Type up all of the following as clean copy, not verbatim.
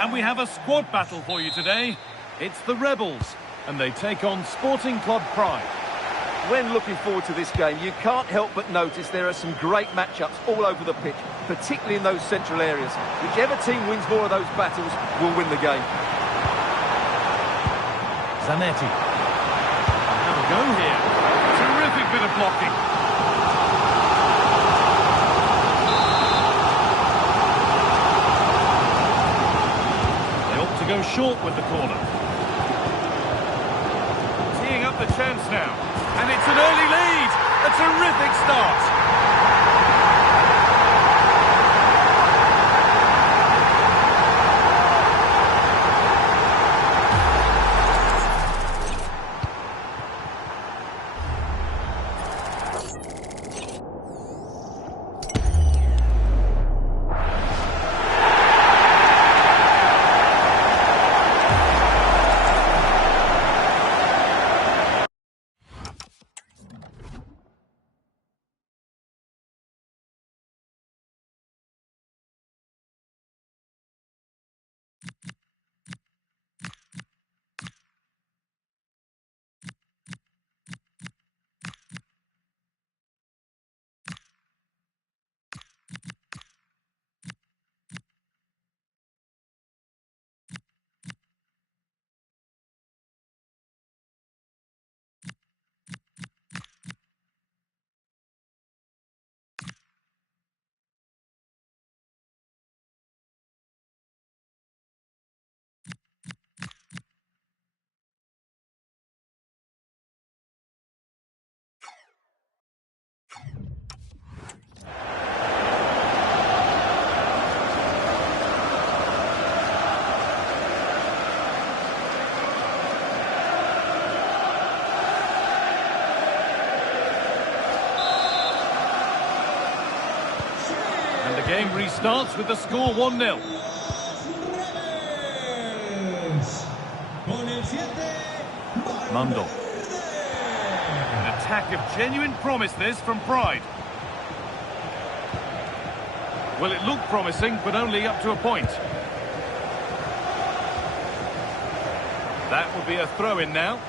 And we have a squad battle for you today. It's the Rebels, and they take on Sporting Club Pride. When looking forward to this game, you can't help but notice there are some great matchups all over the pitch, particularly in those central areas. Whichever team wins more of those battles will win the game. Zanetti. Have a go here. Terrific bit of blocking. They ought to go short with the corner. Teeing up the chance now. And it's an early lead. A terrific start. The game restarts with the score 1-0. Mundle. An attack of genuine promise this from Pride. Well, it looked promising, but only up to a point. That will be a throw-in now.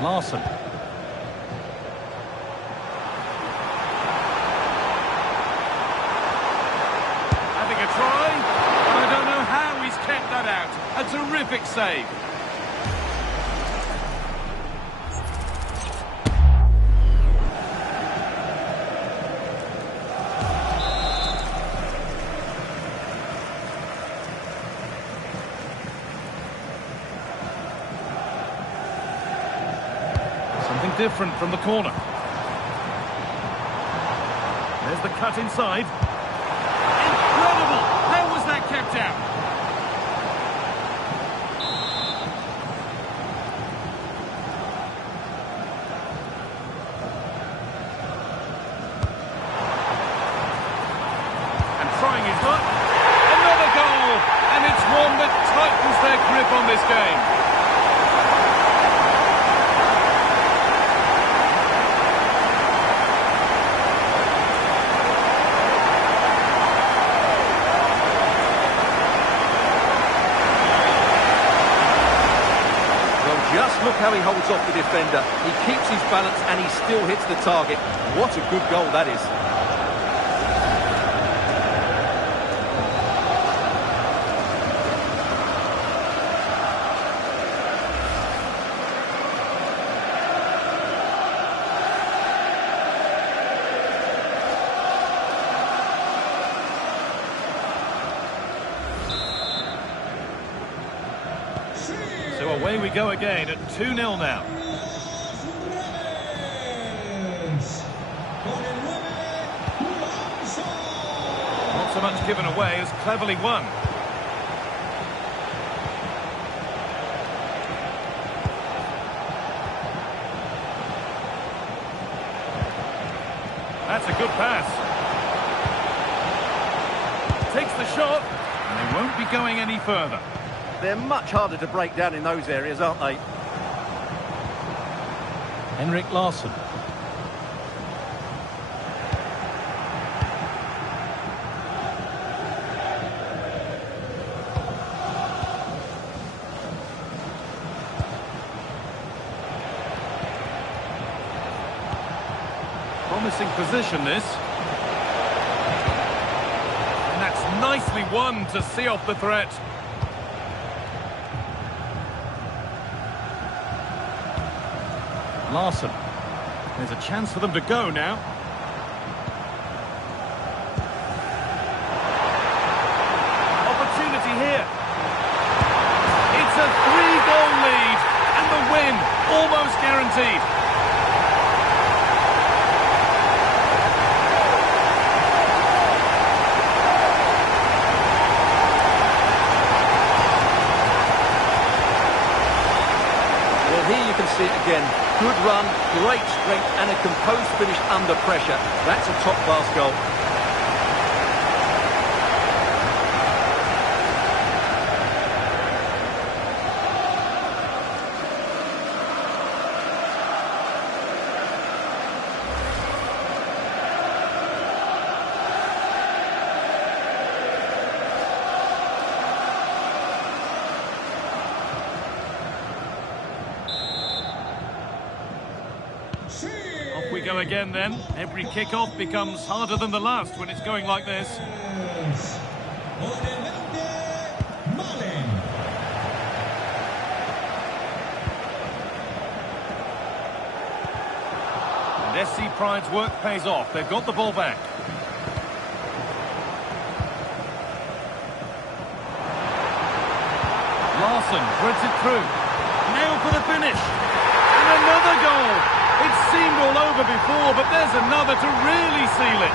Larsson. A terrific save. Something different from the corner. There's the cut inside. Incredible! How was that kept out? Trying his luck. Another goal! And it's one that tightens their grip on this game. Well, just look how he holds off the defender. He keeps his balance and he still hits the target. What a good goal that is. So away we go again at 2-0 now. Not so much given away as cleverly won. That's a good pass. Takes the shot, and they won't be going any further. They're much harder to break down in those areas, aren't they? Henrik Larsson. Promising position, this. And that's nicely won to see off the threat. Larsson. There's a chance for them to go now. Opportunity here. It's a 3-goal lead, and the win almost guaranteed. Well, here you can see it again. Good run, great strength, and a composed finish under pressure. That's a top-class goal. Off we go again then. Every kick-off becomes harder than the last when it's going like this. And SC Pride's work pays off. They've got the ball back. Larsson threads it through. Now for the finish. And another goal. It seemed all over before, but there's another to really seal it.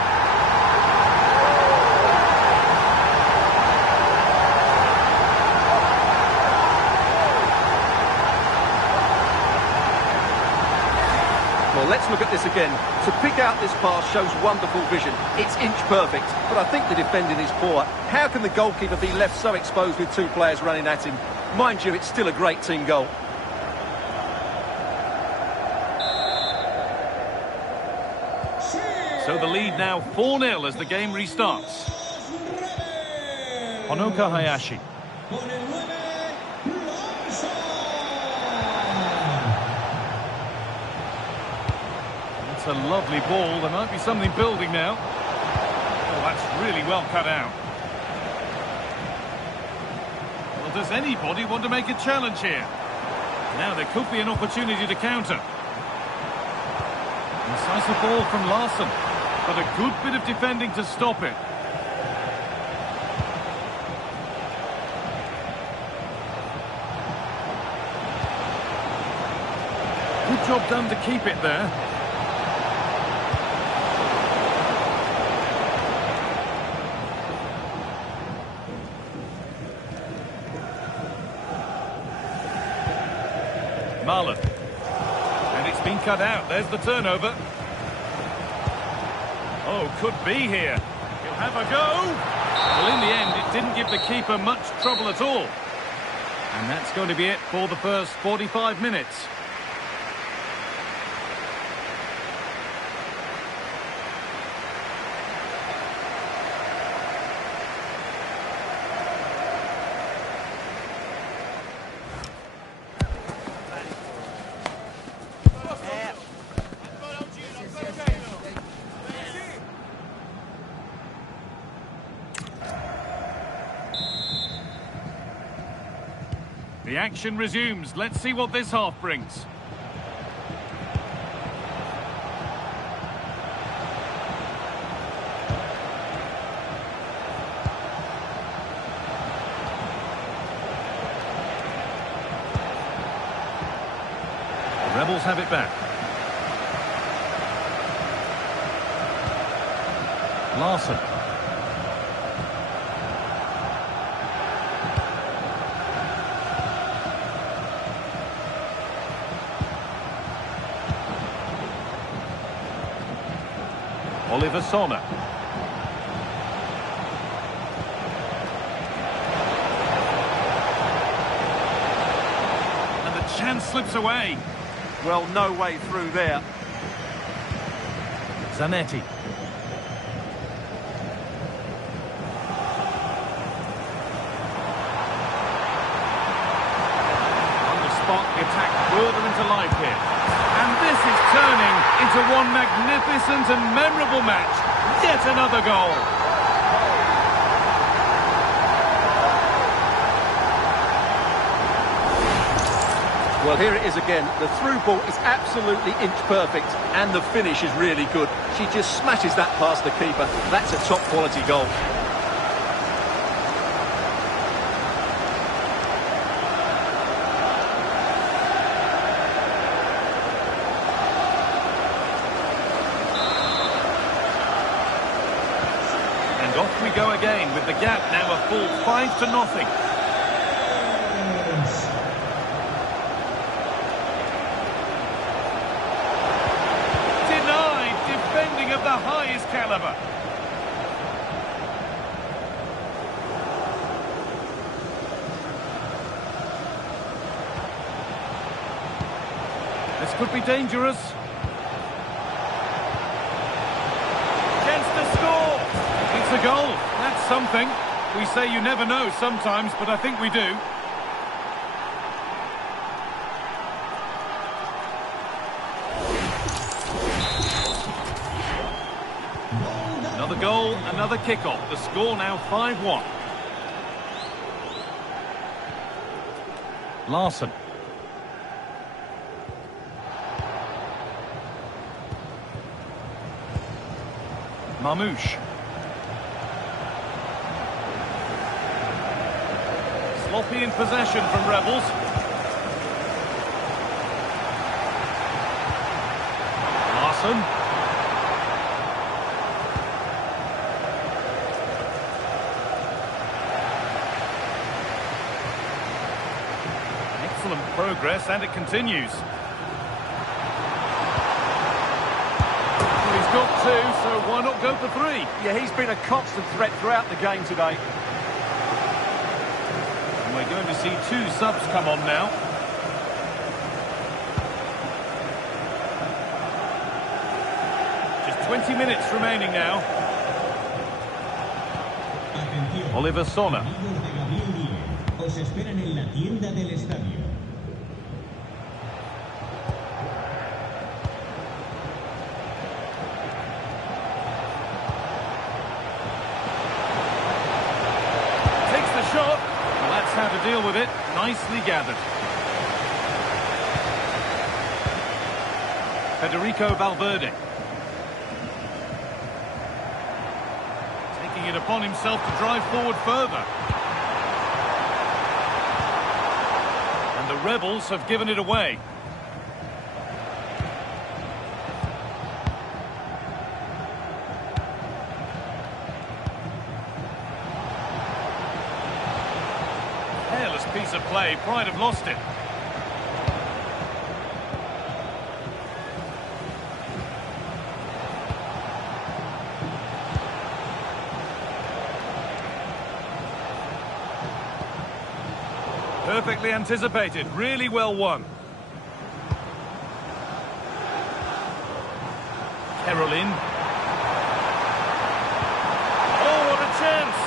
Well, let's look at this again. To pick out this pass shows wonderful vision. It's inch perfect, but I think the defending is poor. How can the goalkeeper be left so exposed with two players running at him? Mind you, it's still a great team goal. So the lead now 4-0 as the game restarts. Honoka Hayashi. It's a lovely ball. There might be something building now. Oh, that's really well cut out. Well, does anybody want to make a challenge here? Now there could be an opportunity to counter. Incisive ball from Larsson. But a good bit of defending to stop it. Good job done to keep it there. Marlon. And it's been cut out. There's the turnover. Oh, could be here. He'll have a go. Well, in the end, it didn't give the keeper much trouble at all. And that's going to be it for the first 45 minutes. The action resumes. Let's see what this half brings. The Rebels have it back. Larsson. Oliver Sonner. And the chance slips away. Well, no way through there. Zanetti. On the spot, the attack further into life here. And this is turning into into one magnificent and memorable match. Yet another goal. Well, here it is again. The through ball is absolutely inch perfect, and the finish is really good. She just smashes that past the keeper. That's a top quality goal. And off we go again with the gap now a full 5-0. Of the highest caliber. This could be dangerous. Chance to score. It's a goal. That's something. We say you never know sometimes, but I think we do. Another goal, another kick-off. The score now 5-1. Larsson. Marmouche. Sloppy in possession from Rebels. Larsson. Excellent progress, and it continues. Well, he's got two, so why not go for three? Yeah, he's been a constant threat throughout the game today. And we're going to see two subs come on now. Just 20 minutes remaining now. Oliver Sona. Os esperan en la tienda del estadio. Takes the shot. Well, that's how to deal with it. Nicely gathered. Federico Valverde. Taking it upon himself to drive forward further. And the Rebels have given it away. Careless piece of play. Pride have lost it. Perfectly anticipated, really well won. Caroline. Oh, what a chance!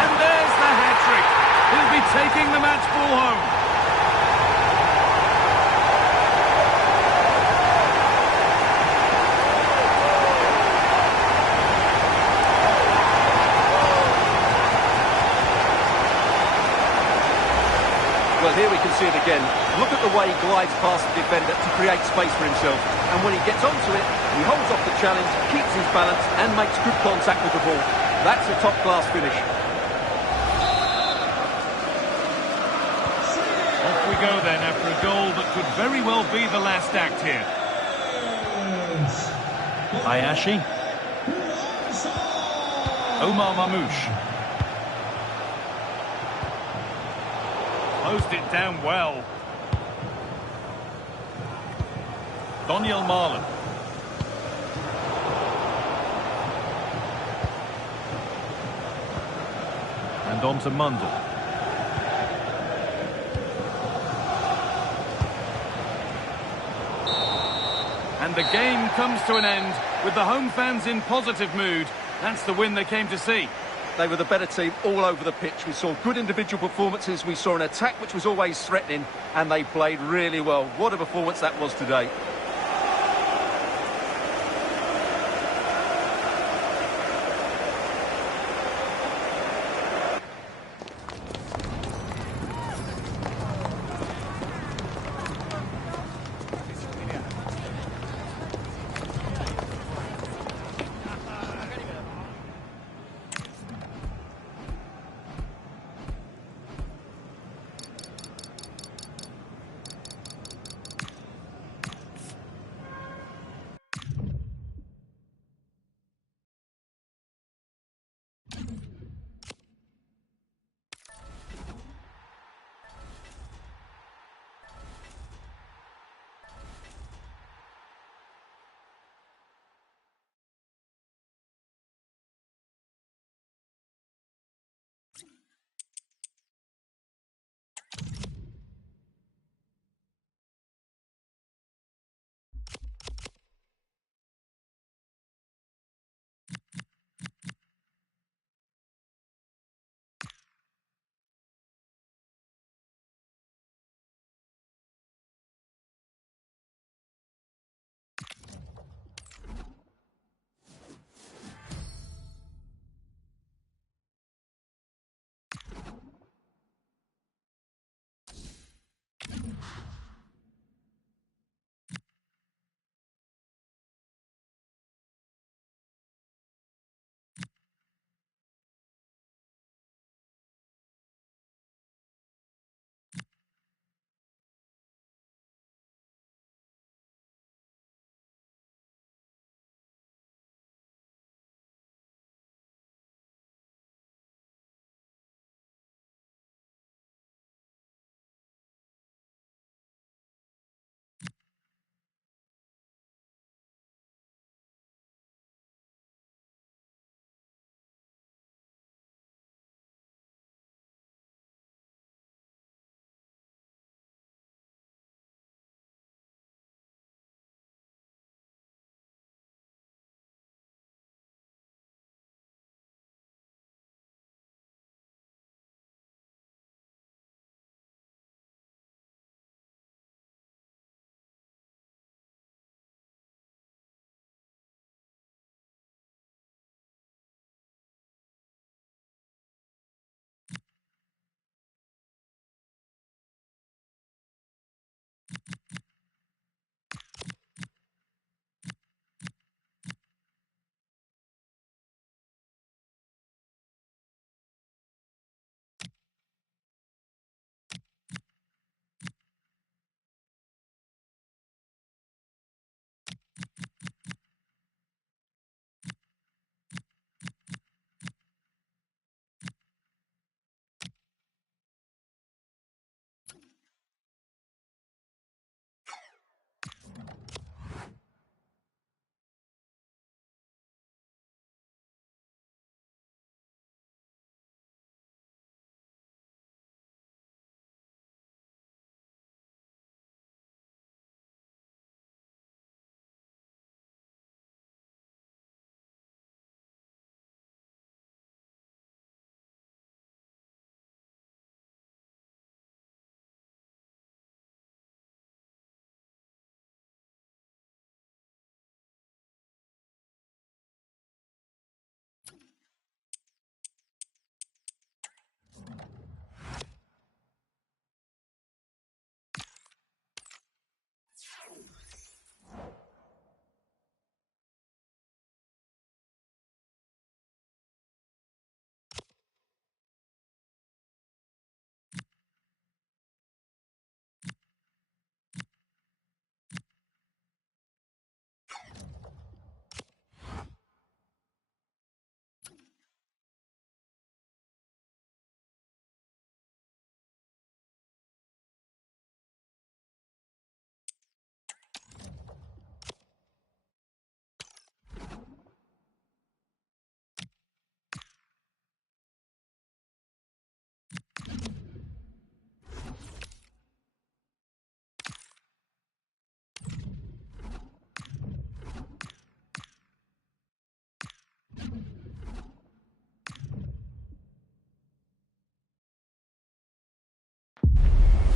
And there's the hat-trick. He'll be taking the match ball home. Well, here we can see it again. Look at the way he glides past the defender to create space for himself. And when he gets onto it, he holds off the challenge, keeps his balance, and makes good contact with the ball. That's a top-class finish. Off we go then after a goal that could very well be the last act here. Hayashi. Omar Marmouche. Closed it down well. Daniel Marlin. And on to Mundell. And the game comes to an end with the home fans in positive mood. That's the win they came to see. They were the better team all over the pitch. We saw good individual performances. We saw an attack which was always threatening, and they played really well. What a performance that was today.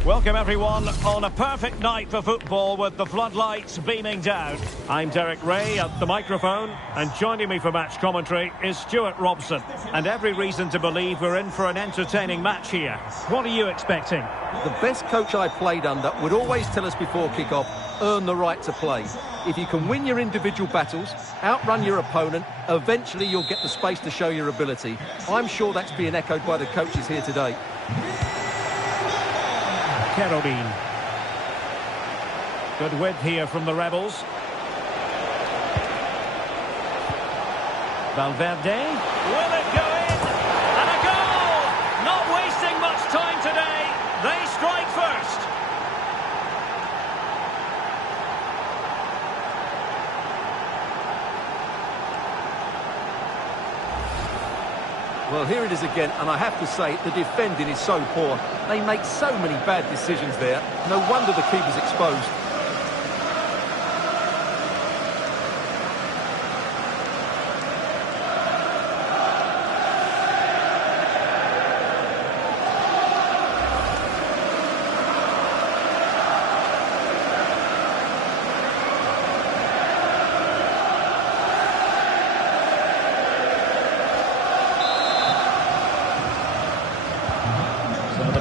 Welcome everyone on a perfect night for football with the floodlights beaming down. I'm Derek Ray at the microphone, and joining me for match commentary is Stuart Robson. And every reason to believe we're in for an entertaining match here. What are you expecting? The best coach I played under would always tell us before kick-off, earn the right to play. If you can win your individual battles, outrun your opponent, eventually you'll get the space to show your ability. I'm sure that's being echoed by the coaches here today. Kerobin. Good width here from the Rebels. Valverde. Will it go in? And a goal! Not wasting much time today. They strike first. Well, here it is again, and I have to say, the defending is so poor. They make so many bad decisions there. No wonder the keeper's exposed.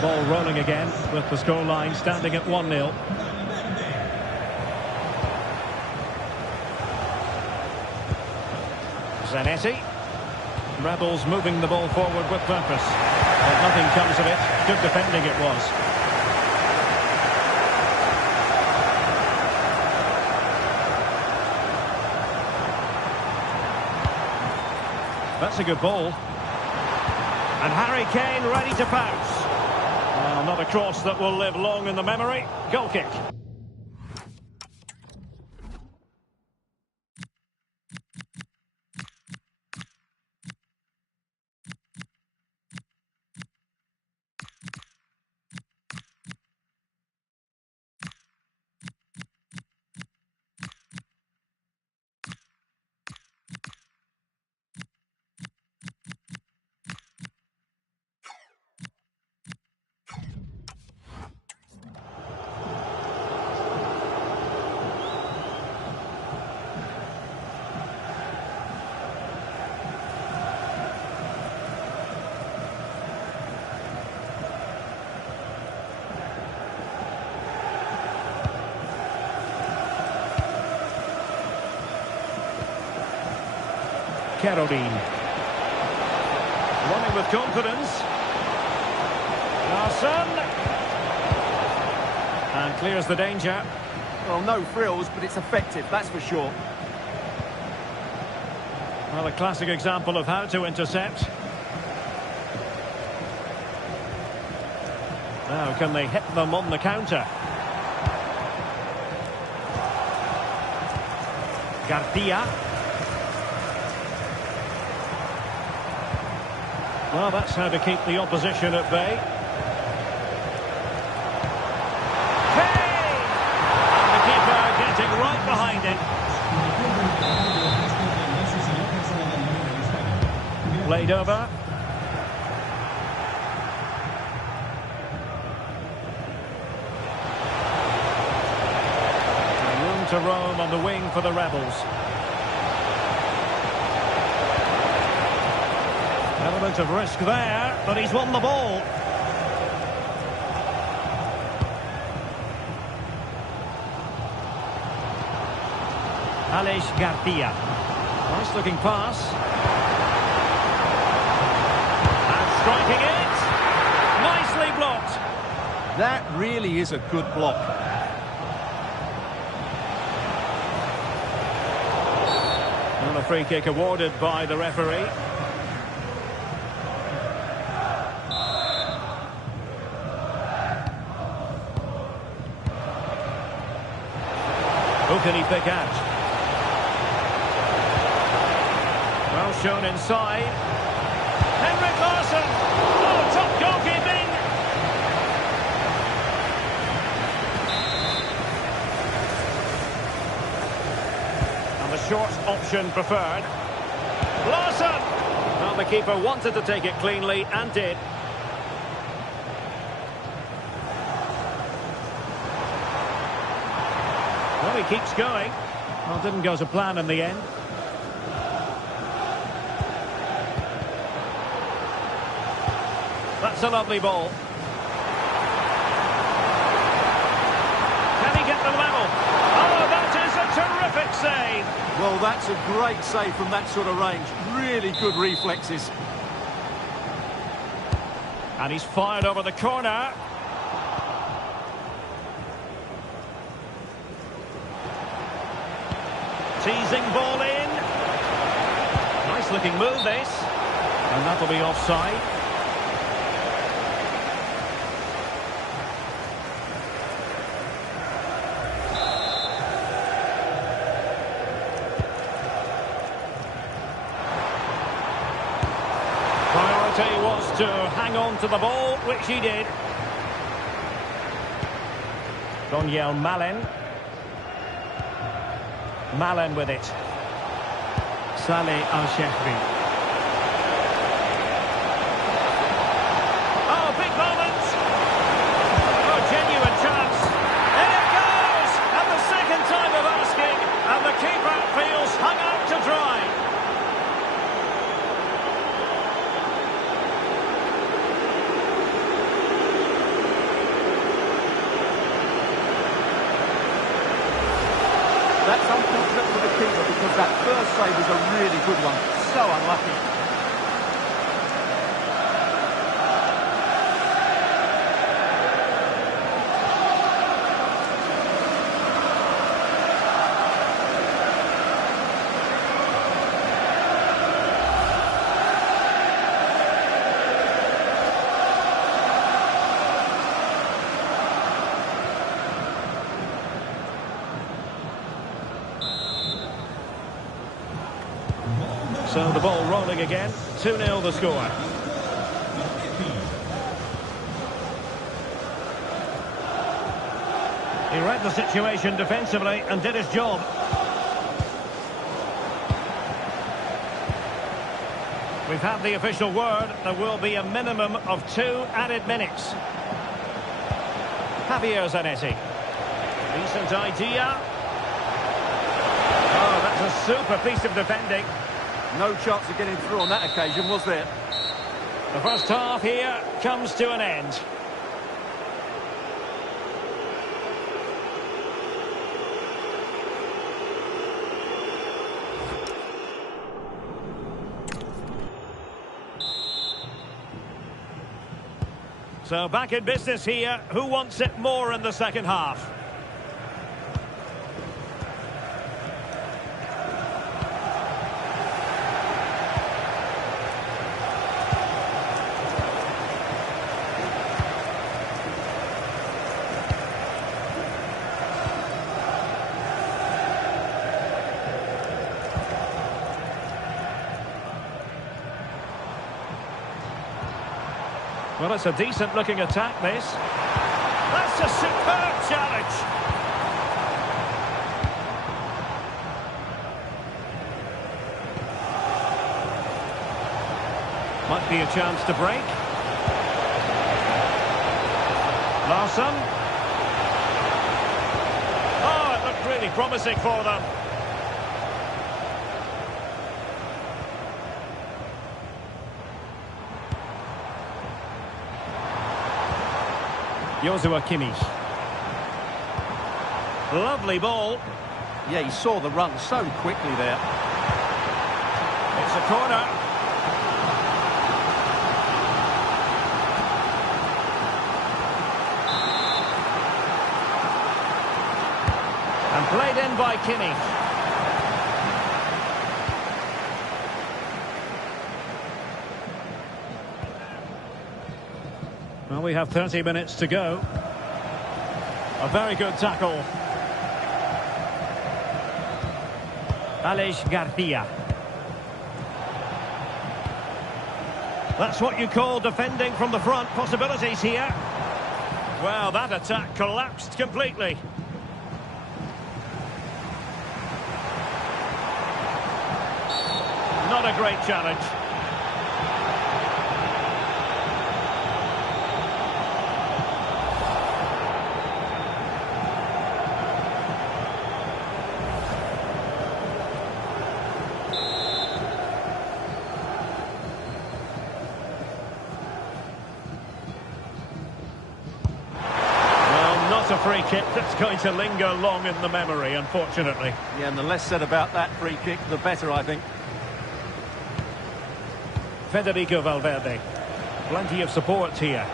Ball rolling again with the scoreline standing at 1-0. Zanetti. Rebels moving the ball forward with purpose. But nothing comes of it. Good defending it was. That's a good ball. And Harry Kane ready to pounce. Well, not a cross that will live long in the memory. Goal kick. Kerobin. Running with confidence. Larson. And clears the danger. Well, no frills, but it's effective, that's for sure. Well, a classic example of how to intercept. Now, can they hit them on the counter? Garcia. Well, that's how to keep the opposition at bay. Kane! And the keeper getting right behind it. Played over. Room to roam on the wing for the Rebels. Element of risk there, but he's won the ball. Alex Garcia. Nice looking pass. And striking it. Nicely blocked. That really is a good block. And a free kick awarded by the referee. Who can he pick out? Well shown inside. Henrik Larsson! Oh, top goalkeeping! And the short option preferred. Larsson! Well, the keeper wanted to take it cleanly and did. Well, he keeps going. Well, didn't go to plan in the end. That's a lovely ball. Can he get the level? Oh, that is a terrific save. Well, that's a great save from that sort of range. Really good reflexes. And he's fired over the corner. Teasing ball in. Nice looking move this. And that'll be offside. Priority was to hang on to the ball, which he did. Donyell Malen. Malen with it. Saleh Al-Shehri. Oh, big moment! Oh, genuine chance. In it goes! And the second time of asking, and the keeper feels hung out to dry. That's unfortunate for the keeper because that first save was a really good one. So unlucky. So the ball rolling again. 2-0 the score. He read the situation defensively and did his job. We've had the official word. There will be a minimum of 2 added minutes. Javier Zanetti. Decent idea. Oh, that's a super piece of defending. No chance of getting through on that occasion, was there? The first half here comes to an end. So back in business here. Who wants it more in the second half? Well, it's a decent-looking attack, this. That's a superb challenge. Might be a chance to break. Larsson. Oh, it looked really promising for them. Joshua Kimmich. Lovely ball. Yeah, he saw the run so quickly there. It's a corner. And played in by Kimmich. Well, we have 30 minutes to go. A very good tackle. Aleix Garcia. That's what you call defending from the front. Possibilities here. Well, that attack collapsed completely. Not a great challenge. free kick that's going to linger long in the memory, unfortunately. Yeah, and the less said about that free kick, the better, I think. Federico Valverde. Plenty of support here.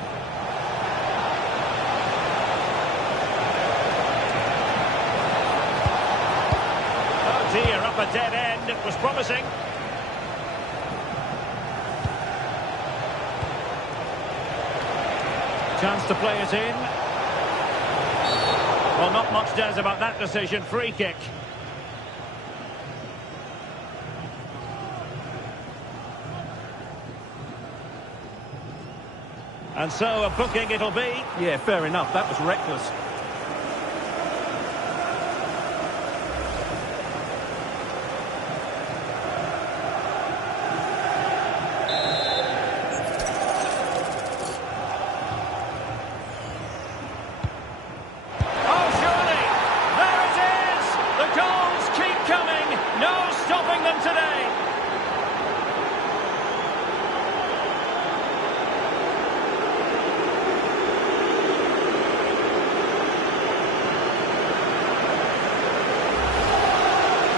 Oh dear, up a dead end. It was promising. Chance to play it in. Well, not much does about that decision. Free kick. And so a booking it'll be. Yeah, fair enough. That was reckless. Oh, surely! There it is! The goals keep coming! No stopping them today!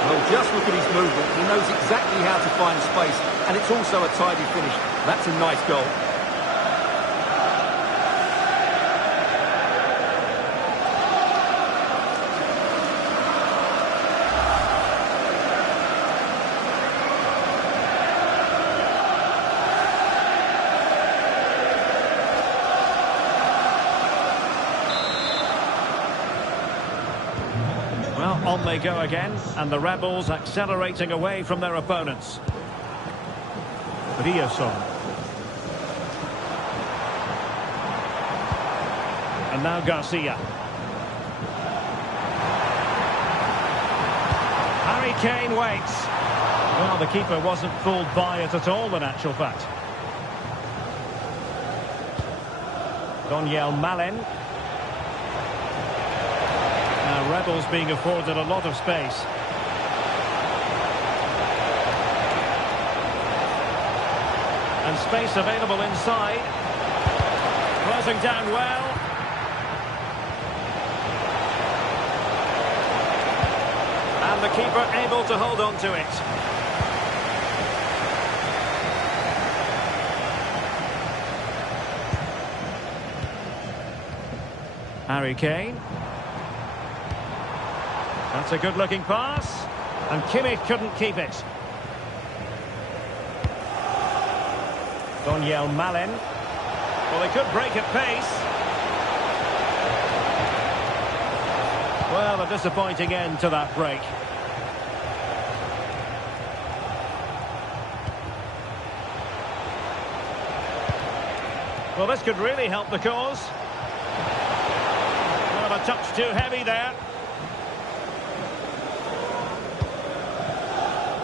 Well, just look at his movement. He knows exactly how to find space, and it's also a tidy finish. That's a nice goal. Well, on they go again, and the Rebels accelerating away from their opponents. Rioson. And now Garcia. Harry Kane waits. Well, the keeper wasn't fooled by it at all, in actual fact. Donyell Malen. Now, Rebels being afforded a lot of space. And space available inside. Closing down well. And the keeper able to hold on to it. Harry Kane. That's a good-looking pass. And Kimmich couldn't keep it. Donyell Malen. Well, they could break at pace. Well, a disappointing end to that break. Well, this could really help the cause. Well, a touch too heavy there.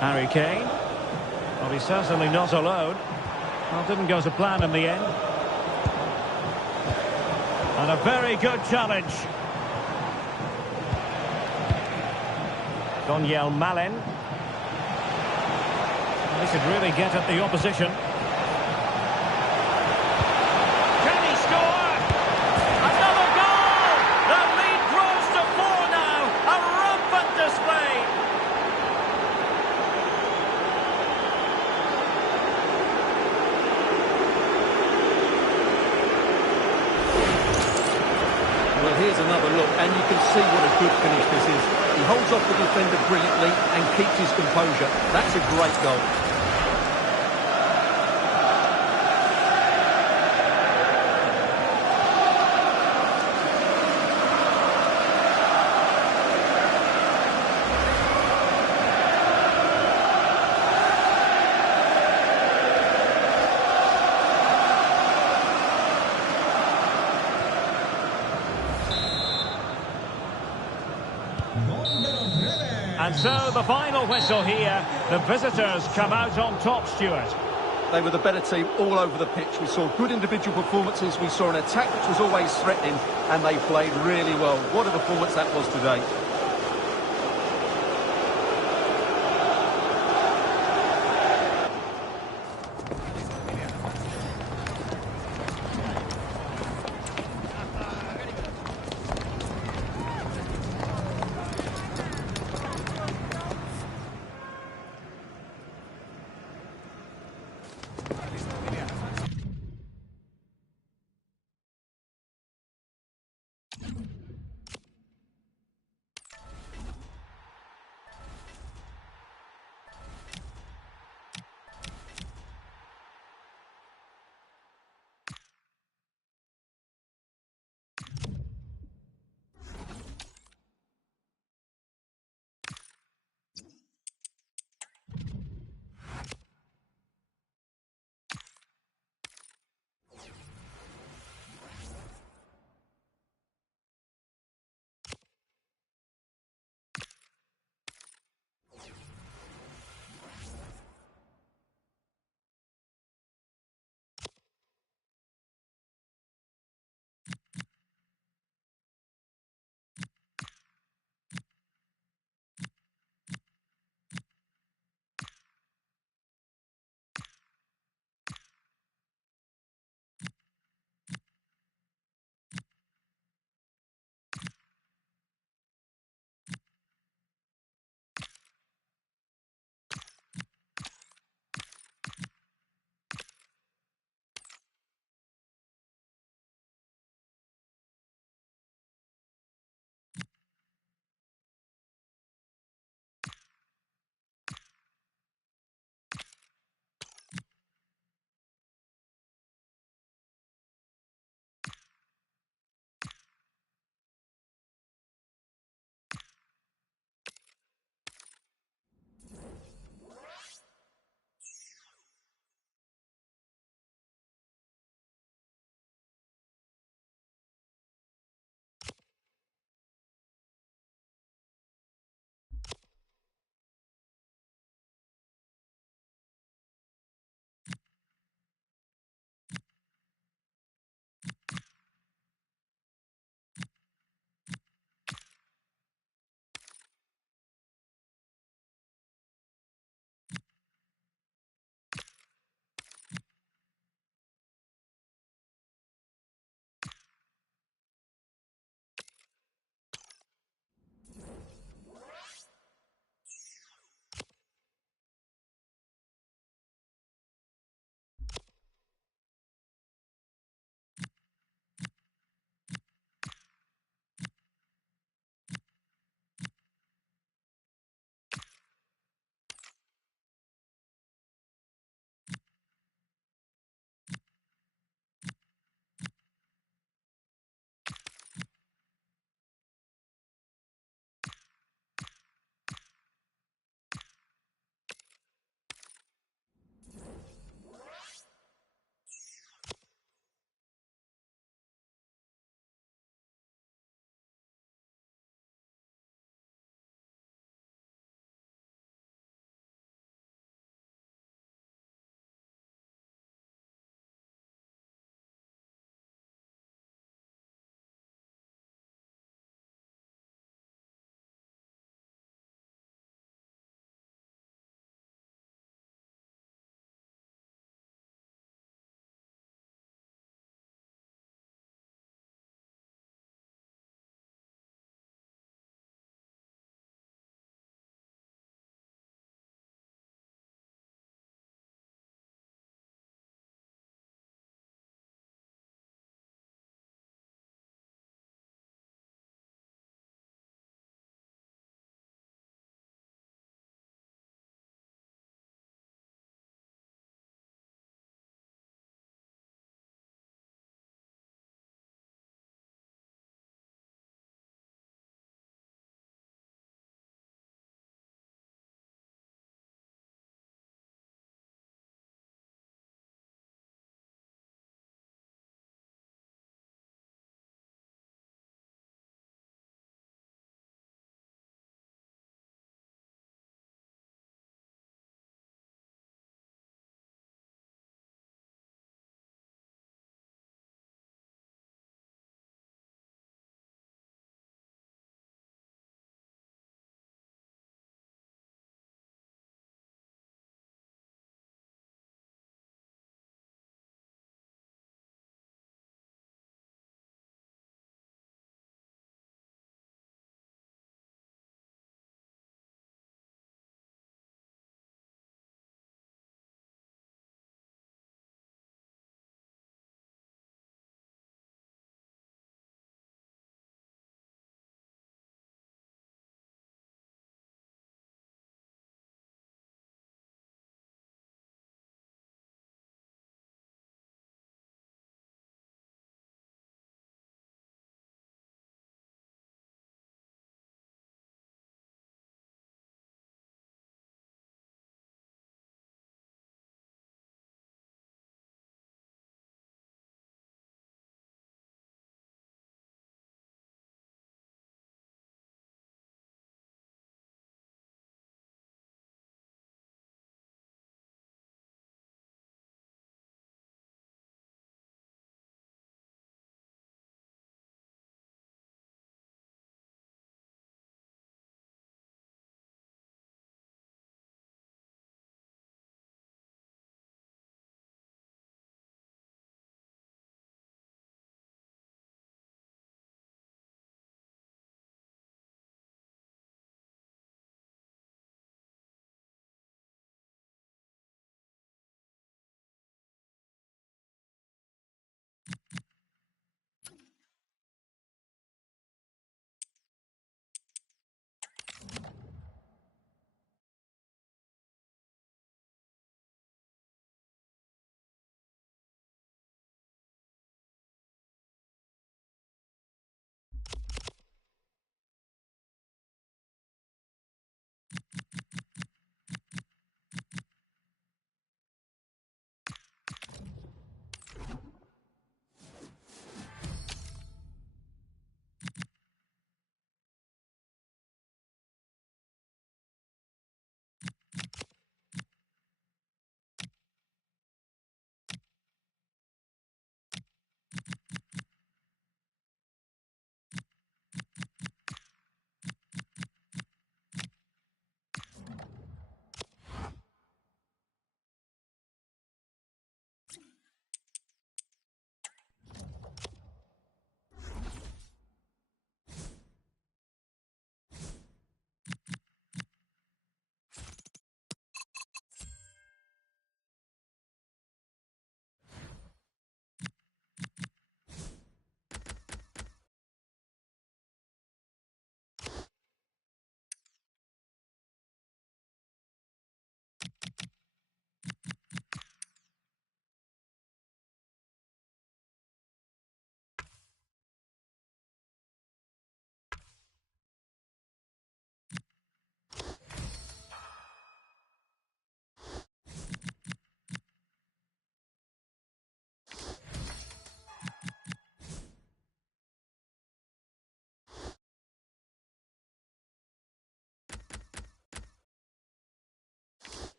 Harry Kane. Well, he's certainly not alone. Well, didn't go to plan in the end. And a very good challenge. Donyell Malen. He should really get at the opposition. Can he score? Another goal! The lead grows to 4 now. A rampant display. Well, here's another look, and you can see what a good finish this is. He holds off the defender brilliantly and keeps his composure. That's a great goal. And so the final whistle here. The visitors come out on top, Stuart. They were the better team all over the pitch. We saw good individual performances. We saw an attack which was always threatening, and they played really well. What a performance that was today.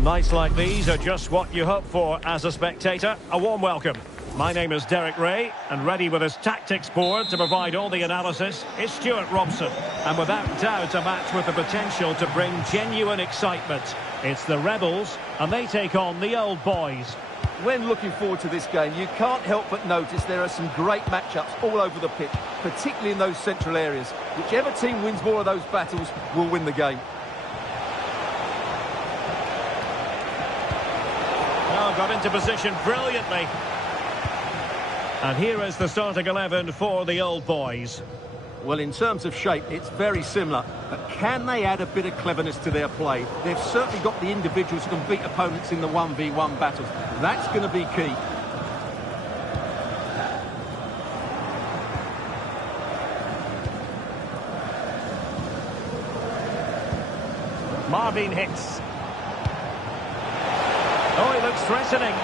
Well, nights like these are just what you hope for as a spectator. A warm welcome. My name is Derek Ray, and ready with his tactics board to provide all the analysis is Stuart Robson. And without doubt, a match with the potential to bring genuine excitement. It's the Rebels, and they take on the Old Boys. When looking forward to this game, you can't help but notice there are some great matchups all over the pitch, particularly in those central areas. Whichever team wins more of those battles will win the game. Oh, got into position brilliantly. And here is the starting 11 for the Old Boys. Well, in terms of shape, it's very similar. But can they add a bit of cleverness to their play? They've certainly got the individuals who can beat opponents in the 1v1 battles. That's going to be key. Marvin Hitz. Oh, he looks threatening.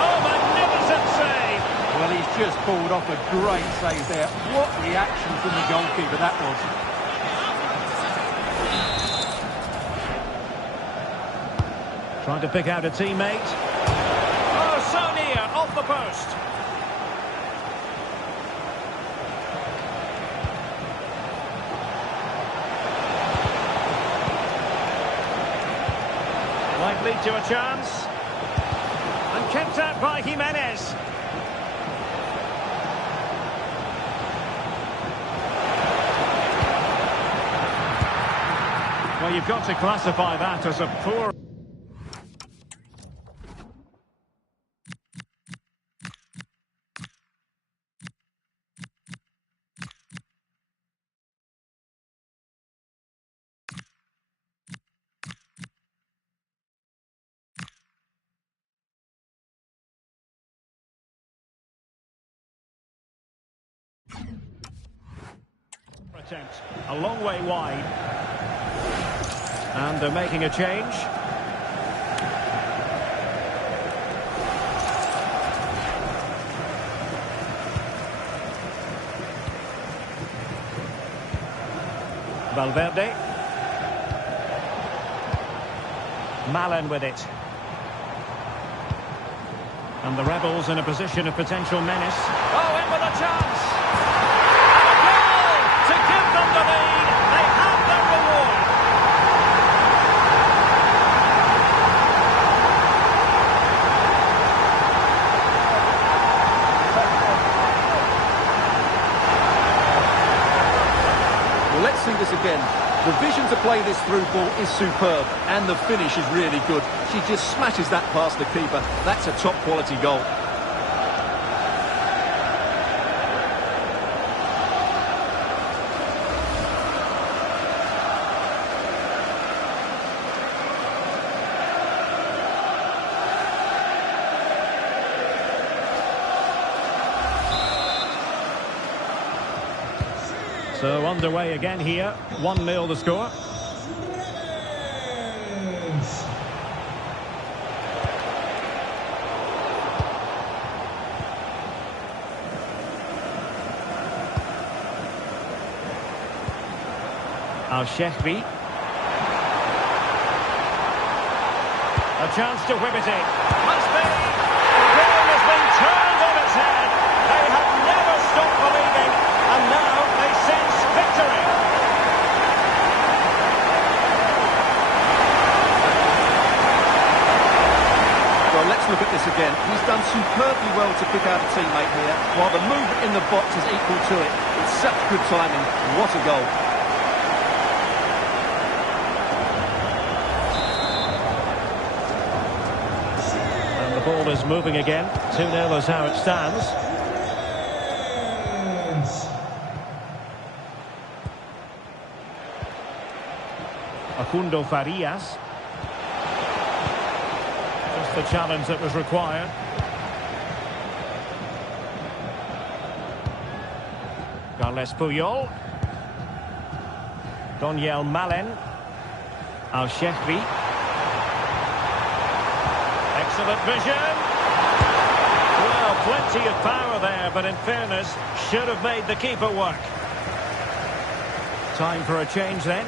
Oh, magnificent save! Well, he's just pulled off a great save there. What reaction from the goalkeeper that was. Trying to pick out a teammate. Oh, so near, off the post. Might lead to a chance. And kept out by Jimenez. Well, you've got to classify that as a poor... attempt. A long way wide. And they're making a change. Valverde. Malen with it. And the Rebels in a position of potential menace. Oh, in with a chance! To give them the lead, they have their reward. Well, let's see this again. The vision to play this through ball is superb, and the finish is really good. She just smashes that past the keeper. That's a top quality goal. So underway again here, 1-0 the score. Al-Shehri. A chance to whip it in. Must be! The game has been turned on its head. They have never stopped believing, and now they sense victory. Well, let's look at this again. He's done superbly well to pick out a teammate here, while the movement in the box is equal to it. It's such good timing. What a goal. And the ball is moving again. 2-0 is how it stands. Facundo Farias. Just the challenge that was required. Carles Puyol. Doniel Malen. Al-Shehri. Excellent vision. Well, plenty of power there, but in fairness, should have made the keeper work. Time for a change then.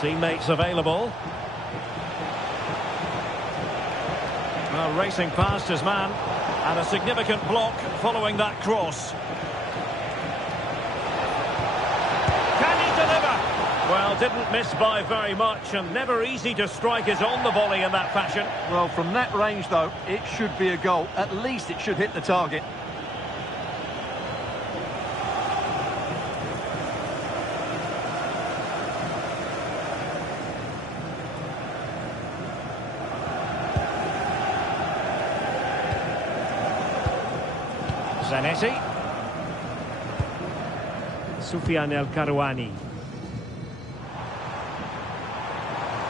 Teammates available. Well, racing past his man. And a significant block following that cross. Can he deliver? Well, didn't miss by very much, and never easy to strike it on the volley in that fashion. Well, from that range, though, it should be a goal. At least it should hit the target. Zanetti. Soufiane El Karouani.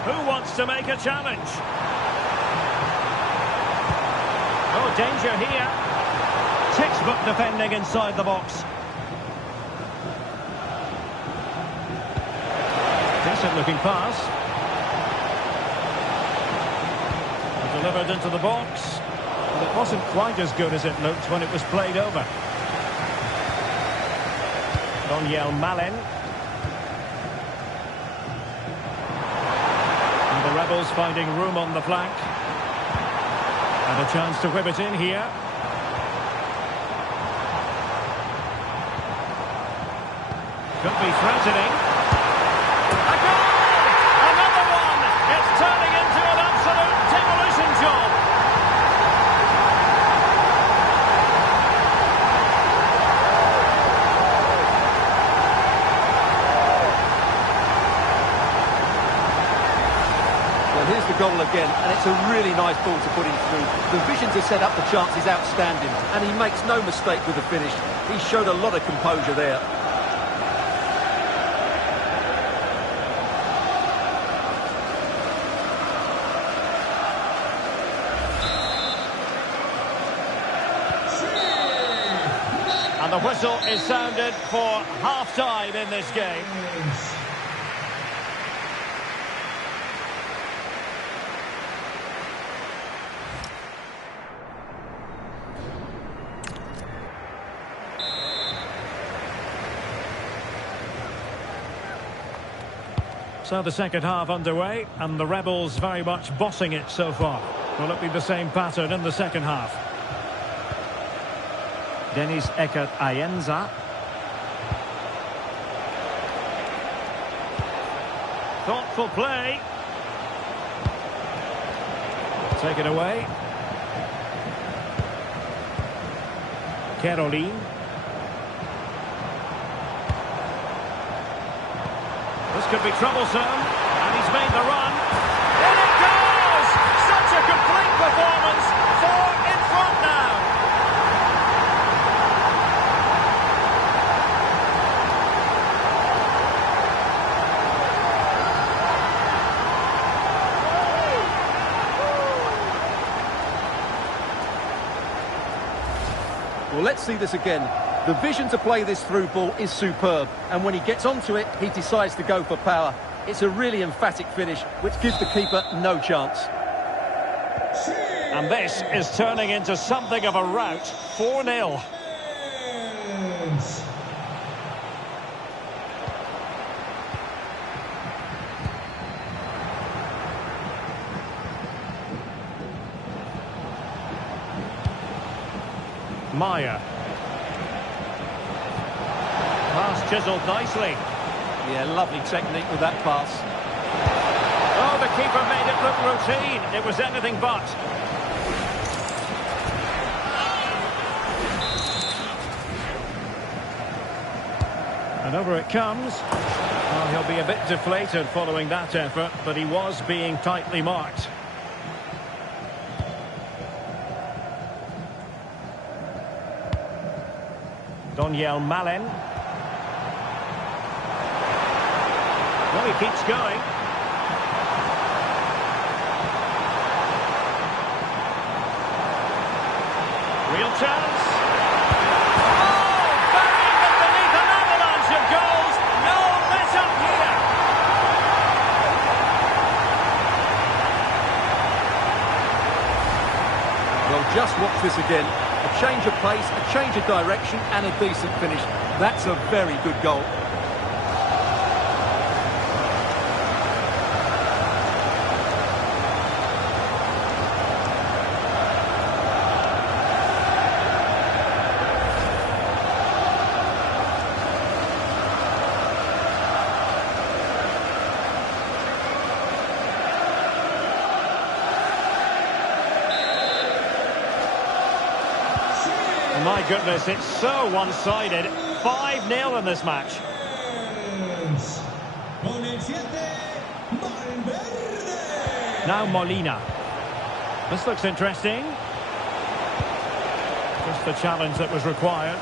Who wants to make a challenge? Oh, danger here. Textbook defending inside the box. Decent looking pass. Delivered into the box. But it wasn't quite as good as it looked when it was played over. Donyell Malen. And the Rebels finding room on the flank. And a chance to whip it in here. Could be threatening. A goal! Another one! It's turning into an absolute demolition job. Here's the goal again, and it's a really nice ball to put him through. The vision to set up the chance is outstanding, and he makes no mistake with the finish. He showed a lot of composure there. And the whistle is sounded for half-time in this game. So the second half underway, and the Rebels very much bossing it so far. Will it be the same pattern in the second half? Dennis Eckert Ayenza. Thoughtful play. Take it away. Caroline. This could be troublesome, and he's made the run. In it goes! Such a complete performance. 4 in front now. Well, let's see this again. The vision to play this through ball is superb, and when he gets onto it, he decides to go for power. It's a really emphatic finish, which gives the keeper no chance. And this is turning into something of a rout. 4-0. Maya. Pass chiseled nicely. Yeah, lovely technique with that pass. Oh, the keeper made it look routine. It was anything but. And over it comes. Well, he'll be a bit deflated following that effort, but he was being tightly marked. Donyell Malen. Well, he keeps going. Real chance. Oh, buried it beneath an avalanche of goals. No let-up here. Well, just watch this again. A change of pace, a change of direction, and a decent finish. That's a very good goal. My goodness, it's so one-sided. 5-0 in this match. Con el 7, Valverde. Now Molina. This looks interesting. Just the challenge that was required.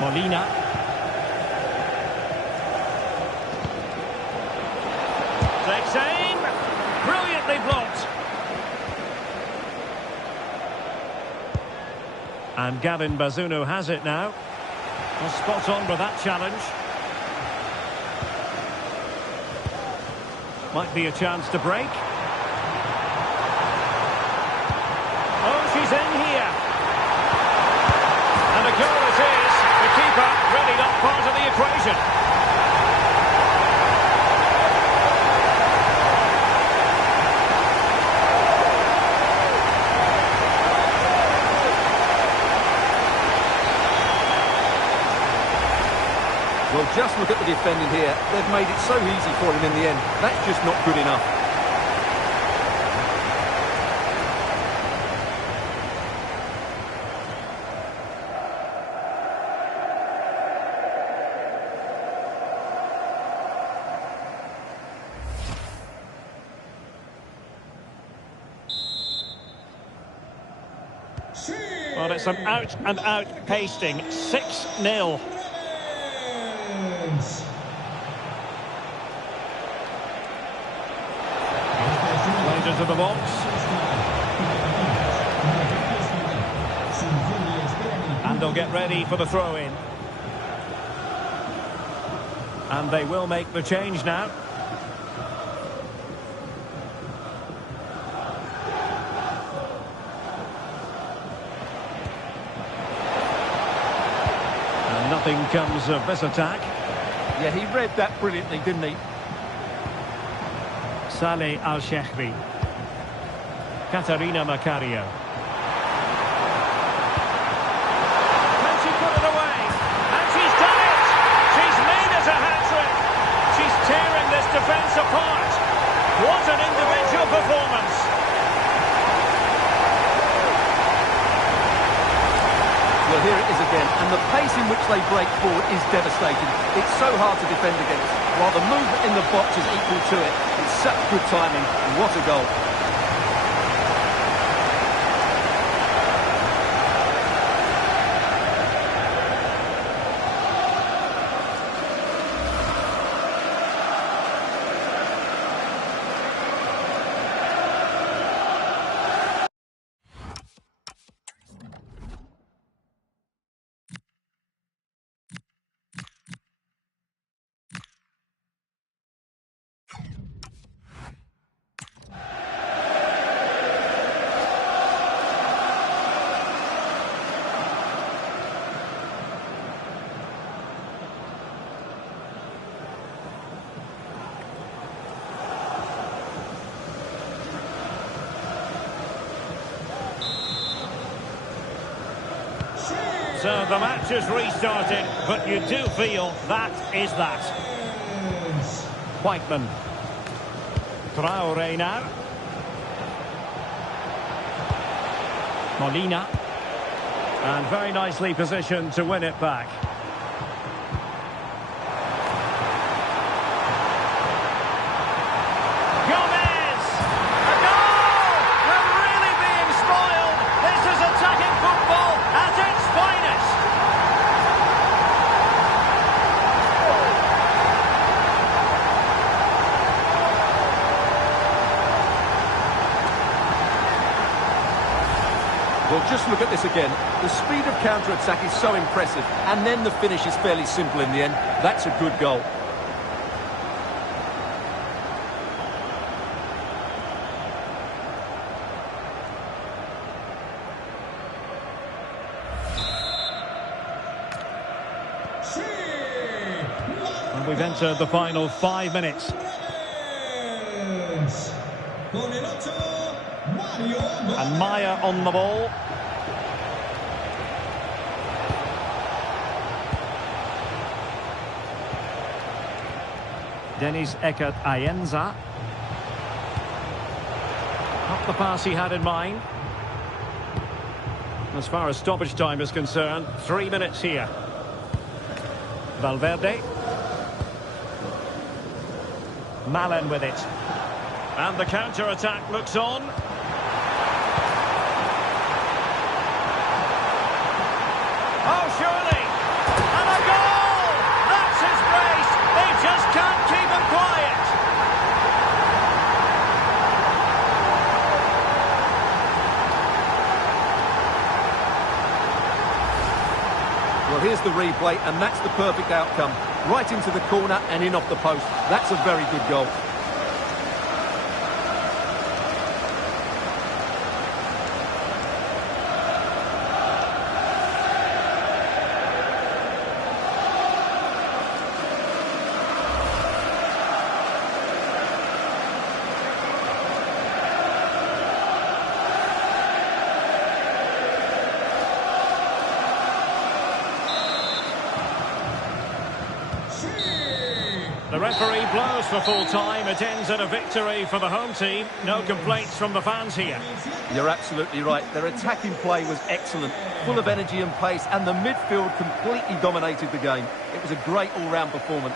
Molina. Takes aim. Brilliantly blocked. And Gavin Bazunu has it now. Well, spot on with that challenge. Might be a chance to break. Oh, she's in here. And a goal it is. The keeper really not part of the equation. Well, just look at the defending here. They've made it so easy for him in the end. That's just not good enough. Well, it's an out-and-out pasting. 6-0. Played into the box. And they'll get ready for the throw-in. And they will make the change now. And nothing comes of this attack. Yeah, he read that brilliantly, didn't he? Saleh Al-Shehri. Katarina Macario. Can she put it away? And she's done it! She's made it a hat-trick! She's tearing this defence apart! What an individual performance! Well, here it is again, and the pace in which they break forward is devastating. It's so hard to defend against, while the movement in the box is equal to it. It's such good timing, and what a goal. So the match has restarted, but you do feel that is that. Whiteman. Traoré now. Molina. And very nicely positioned to win it back. Gomez! A goal! We're really being spoiled. This is attacking football at its finest. Well, just look at this again. The speed of counter-attack is so impressive, and then the finish is fairly simple in the end. That's a good goal. And we've entered the final 5 minutes. And Maya on the ball. Deniz Ekat Ayenza. Not the pass he had in mind. As far as stoppage time is concerned, 3 minutes here. Valverde. Malen with it. And the counter-attack looks on. Oh, surely! And a goal! That's his grace! They just can't keep him quiet! Well, here's the replay, and that's the perfect outcome. Right into the corner and in off the post. That's a very good goal. The referee blows for full time. It ends in a victory for the home team. No complaints from the fans here. You're absolutely right. Their attacking play was excellent, full of energy and pace, and the midfield completely dominated the game. It was a great all-round performance.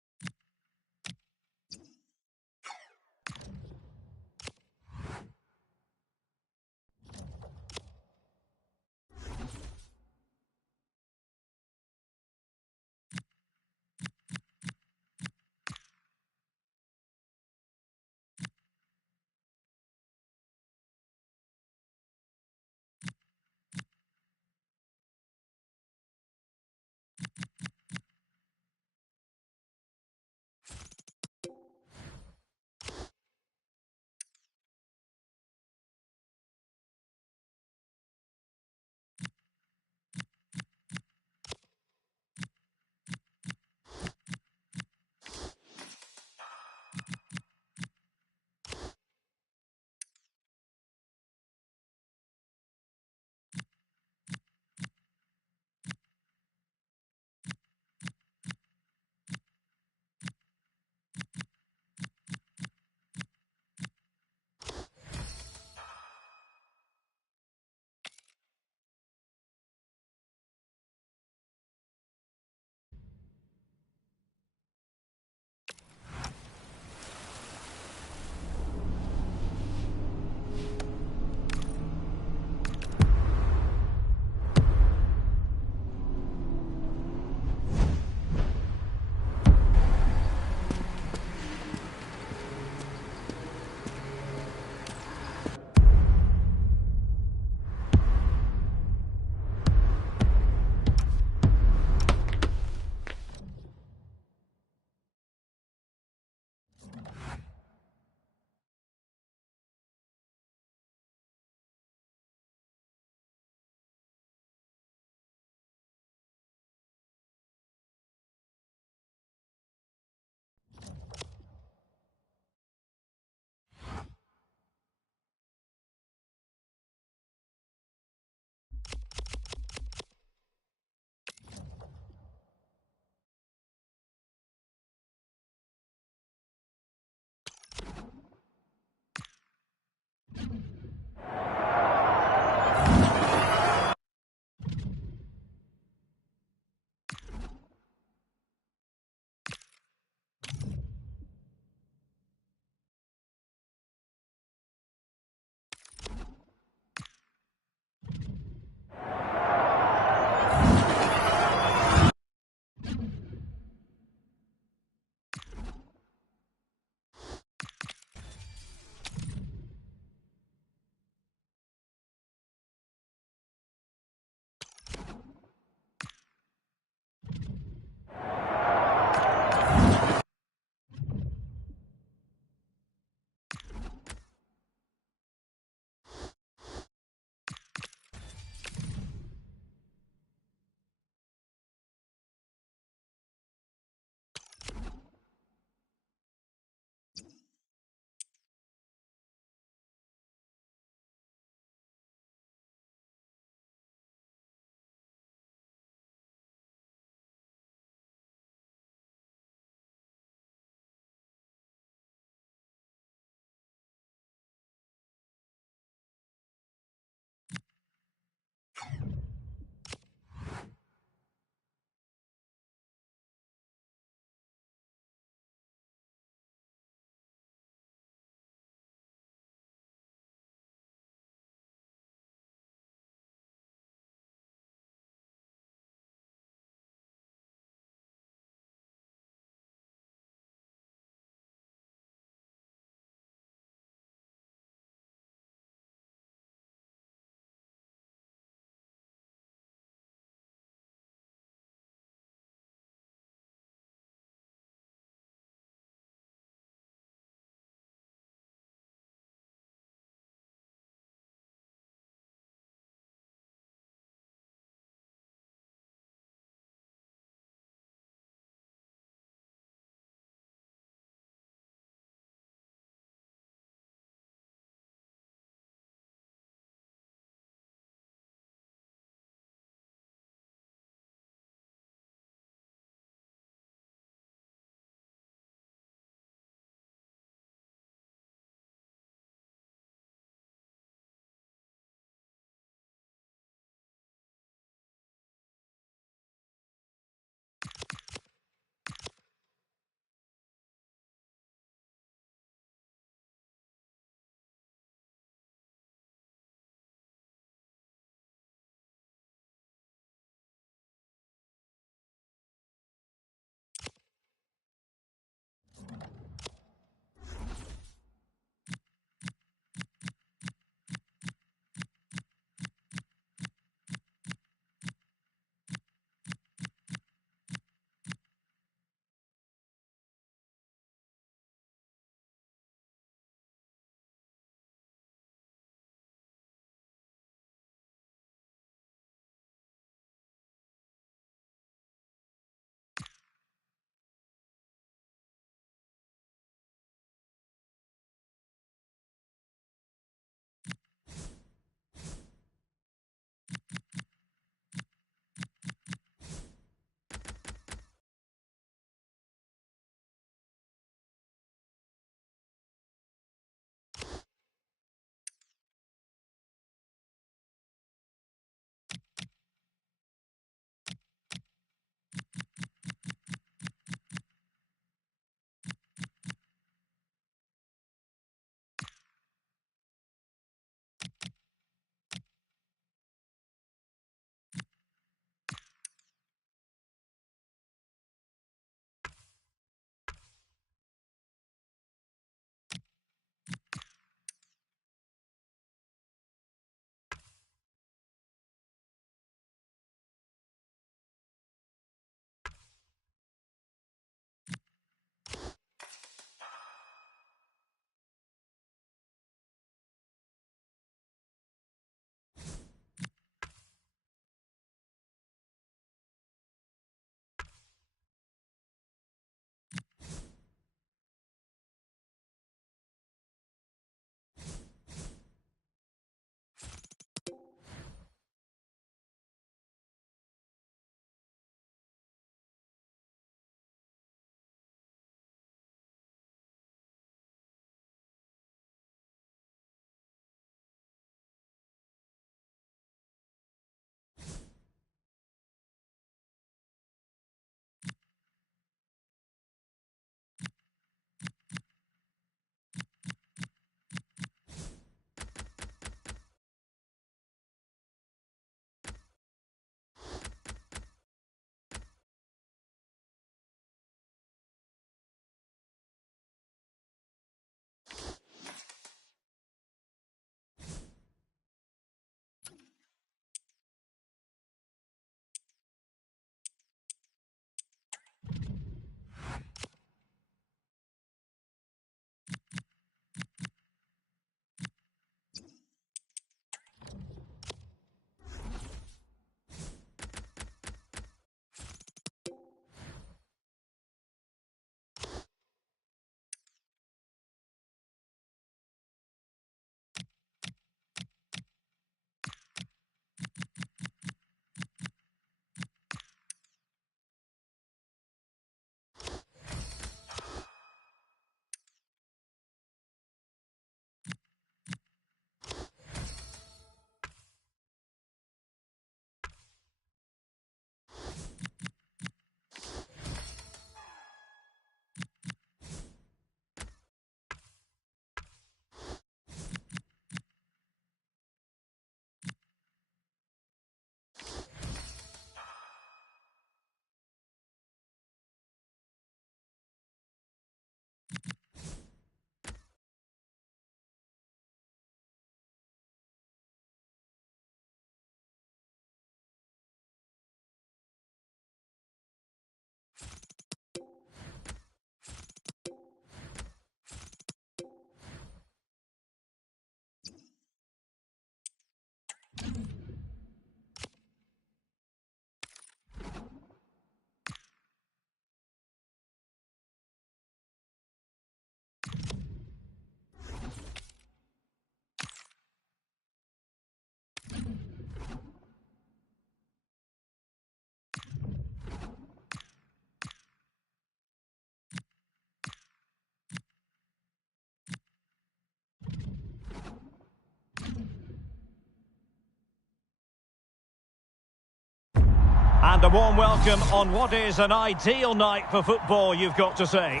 And a warm welcome on what is an ideal night for football, you've got to say.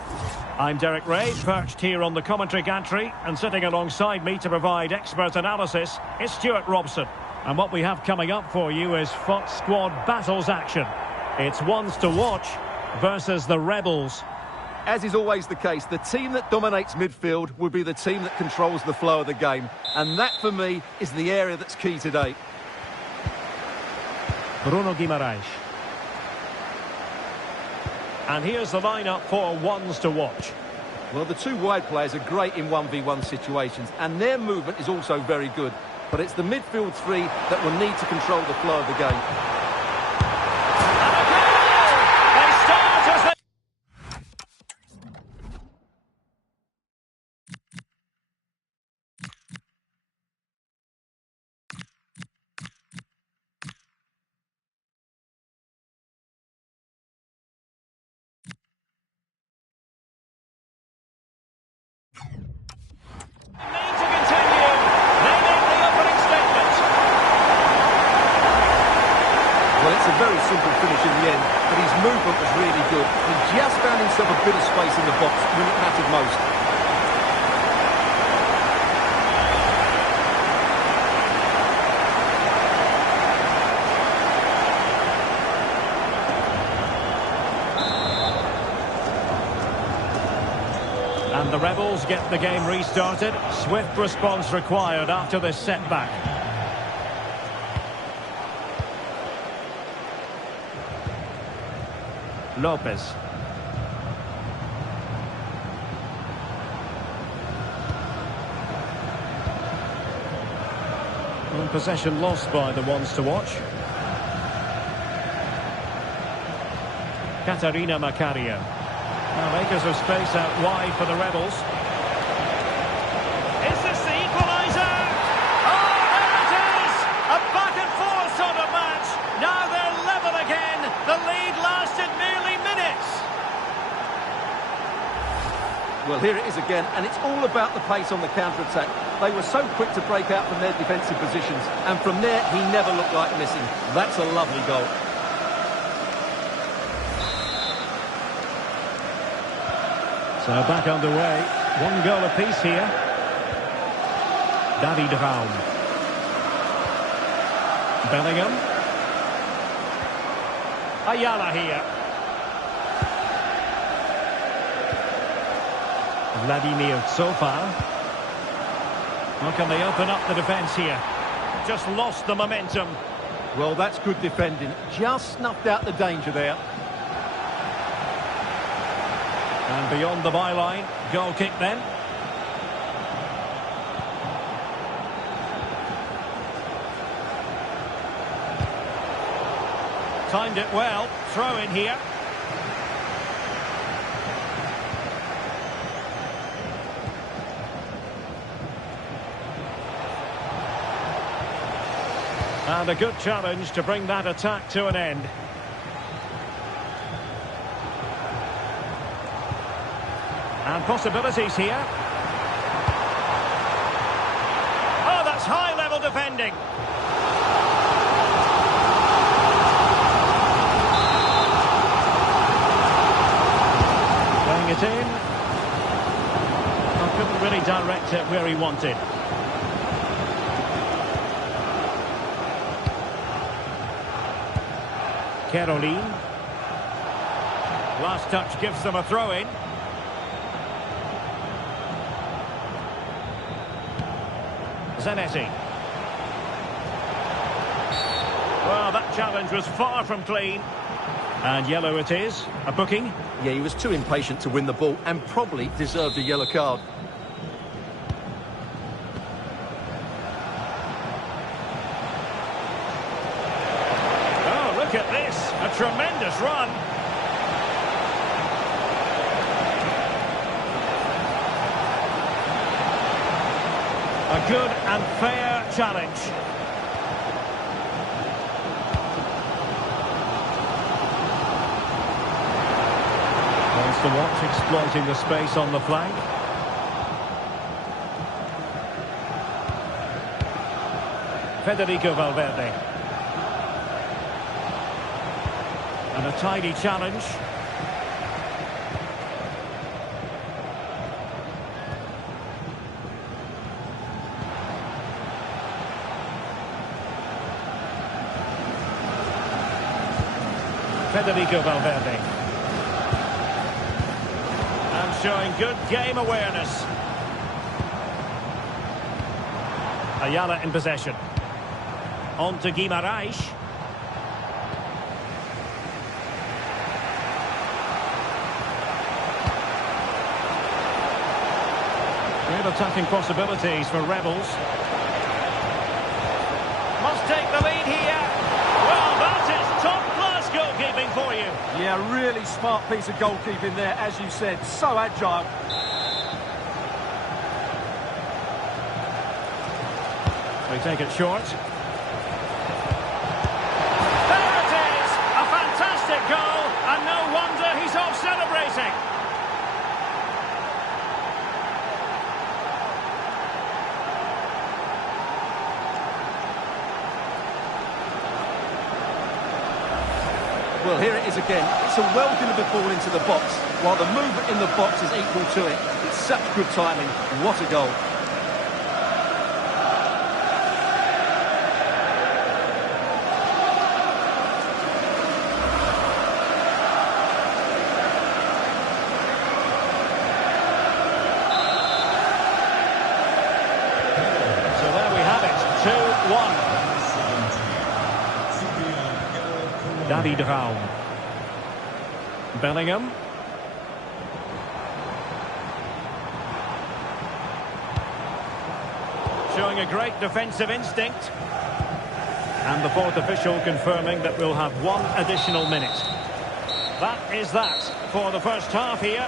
I'm Derek Ray, perched here on the commentary gantry, and sitting alongside me to provide expert analysis is Stuart Robson. And what we have coming up for you is Fox Squad Battles action. It's ones to watch versus the Rebels. As is always the case, the team that dominates midfield will be the team that controls the flow of the game. And that, for me, is the area that's key today. Bruno Guimaraes. And here's the lineup for ones to watch. Well, the two wide players are great in 1v1 situations, and their movement is also very good. But it's the midfield three that will need to control the flow of the game. And a goal! They start as they... Need to continue. They make the opening statement. Well, it's a very simple finish in the end, but his movement was really good. He just found himself a bit of space in the box when it mattered most. And the Rebels get the game restarted. Swift response required after this setback. Lopez. And possession lost by the ones to watch. Katarina Macario. Now makers of space out wide for the Rebels. Is this the equaliser? Oh, there it is! A back and forth sort of match. Now they're level again. The lead lasted merely minutes. Well, here it is again, and it's all about the pace on the counter-attack. They were so quick to break out from their defensive positions, and from there, he never looked like missing. That's a lovely goal. So back underway. One goal apiece here. David Raum. Bellingham. Ayala here. Vladimir Tsofal. How can they open up the defence here? Just lost the momentum. Well, that's good defending. Just snuffed out the danger there. And beyond the byline, goal kick then. Timed it well, throw in here. And a good challenge to bring that attack to an end. And possibilities here. Oh, that's high-level defending. Playing it in. Oh, couldn't really direct it where he wanted. Caroline. Last touch gives them a throw-in. Zanetti. Well, that challenge was far from clean. And yellow it is. A booking. Yeah, he was too impatient to win the ball and probably deserved a yellow card. Oh, look at this. A tremendous run. A good and fair challenge. Wants to watch, exploiting the space on the flank. Federico Valverde. A tidy challenge. Federico Valverde. And showing good game awareness. Ayala in possession. On to Guimaraes. Great attacking possibilities for Rebels. Must take the lead here. Well, that is top-class goalkeeping for you. Yeah, really smart piece of goalkeeping there, as you said. So agile. They take it short. There it is! A fantastic goal, and no wonder he's off celebrating. Well, here it is again. It's a well-delivered ball into the box, while the movement in the box is equal to it. It's such good timing. What a goal. So there we have it, 2-1. David Raum. Bellingham. Showing a great defensive instinct. And the fourth official confirming that we'll have one additional minute. That is that for the first half here.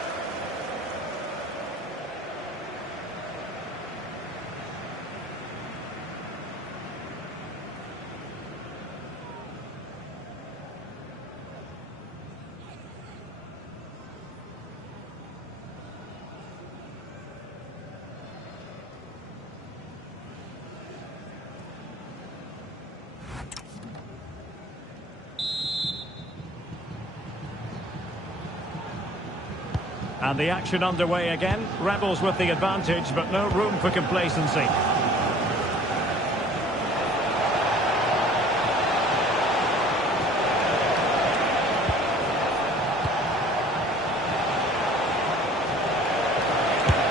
And the action underway again. Rebels with the advantage, but no room for complacency.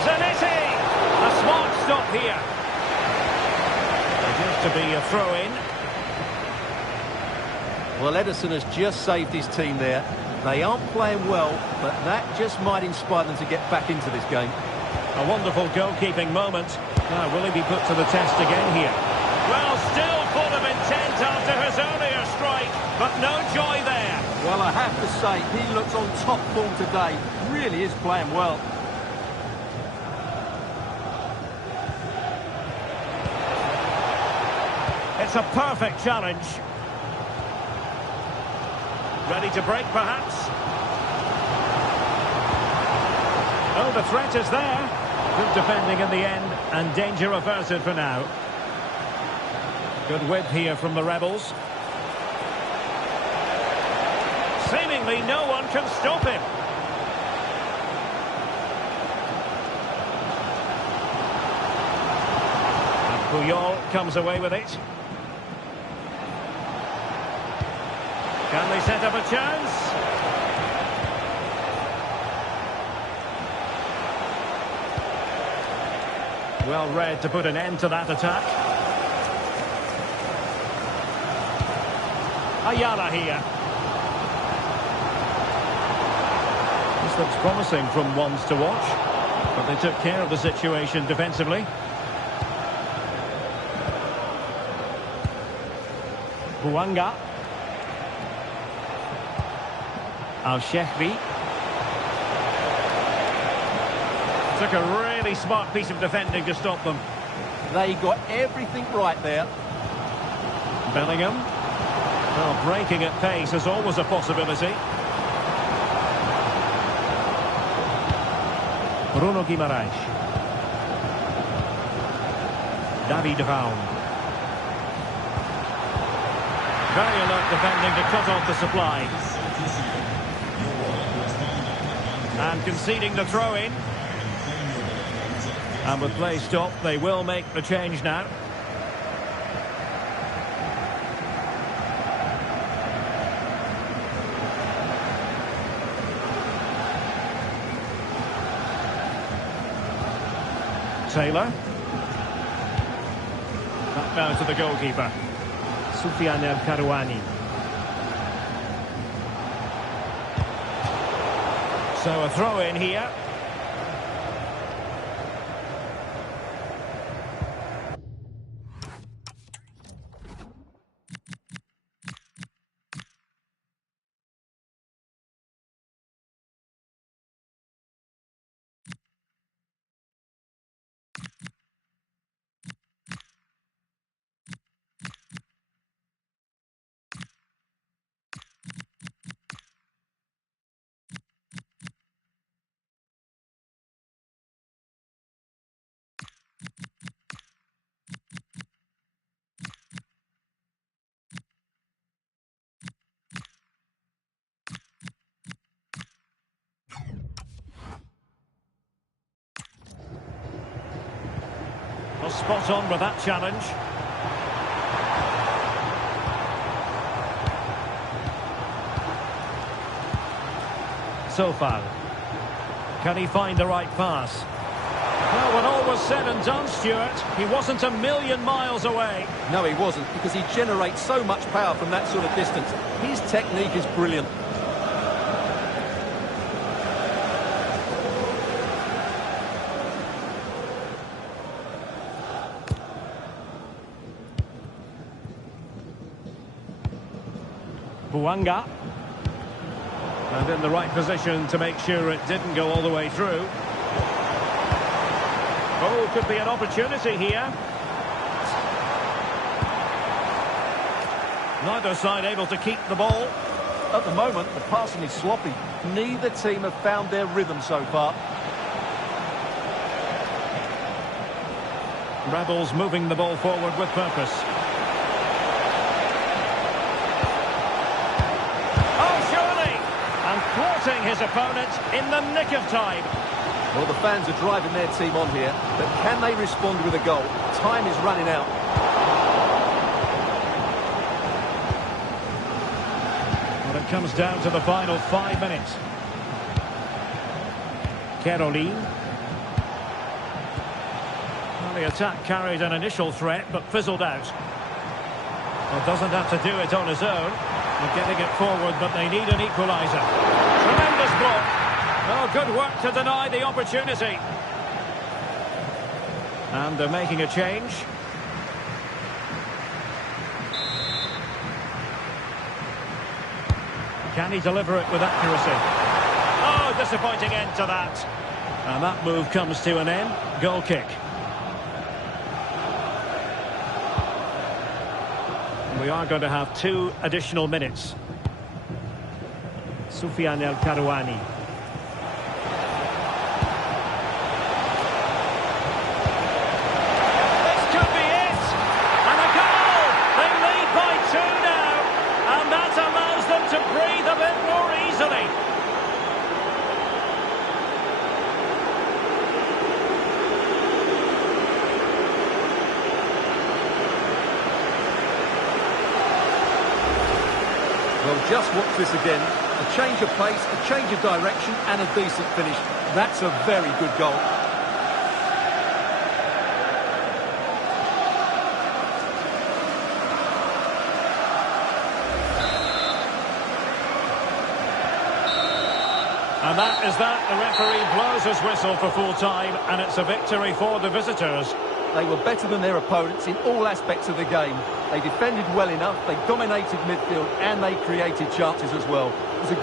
Zanetti! A smart stop here. It is to be a throw-in. Well, Ederson has just saved his team there. They aren't playing well, but that just might inspire them to get back into this game. A wonderful goalkeeping moment. Now, will he be put to the test again here? Well, still full of intent after his earlier strike, but no joy there. Well, I have to say, he looks on top form today. Really is playing well. It's a perfect challenge. Ready to break, perhaps? Oh, the threat is there. Good defending in the end, and danger averted for now. Good width here from the Rebels. Seemingly no one can stop him. And Puyol comes away with it. Can they set up a chance? Well read to put an end to that attack. Ayala here. This looks promising from ones to watch, but they took care of the situation defensively. Bouanga. Al-Shehri. Took a really smart piece of defending to stop them. They got everything right there. Bellingham. Well, breaking at pace is always a possibility. Bruno Guimaraes. David Raum. Very alert defending to cut off the supply. And conceding the throw-in. And with play stopped, they will make the change now. Taylor. Back down to the goalkeeper. Soufiane El Karouani. So a throw in here. Well, spot on with that challenge. Sofal. Can he find the right pass? Well, when all was said and done, Stuart, he wasn't a million miles away. No, he wasn't, because he generates so much power from that sort of distance. His technique is brilliant. Bouanga. And in the right position to make sure it didn't go all the way through. Oh, could be an opportunity here. Neither side able to keep the ball. At the moment, the passing is sloppy. Neither team have found their rhythm so far. Rebels moving the ball forward with purpose. And thwarting his opponent in the nick of time. Well, the fans are driving their team on here, but can they respond with a goal? Time is running out. Well, it comes down to the final 5 minutes. Caroline. Well, the attack carried an initial threat, but fizzled out. Well, doesn't have to do it on his own. They're getting it forward, but they need an equaliser. Tremendous block. Oh, good work to deny the opportunity. And they're making a change. Can he deliver it with accuracy? Oh, disappointing end to that. And that move comes to an end. Goal kick. We are going to have 2 additional minutes. Soufiane El Karouani. This could be it! And a goal! They lead by 2 now. And that allows them to breathe a bit more easily. Well, just watch this again. A change of pace, a change of direction, and a decent finish. That's a very good goal. And that is that. The referee blows his whistle for full time, and it's a victory for the visitors. They were better than their opponents in all aspects of the game. They defended well enough, they dominated midfield, and they created chances as well. It was a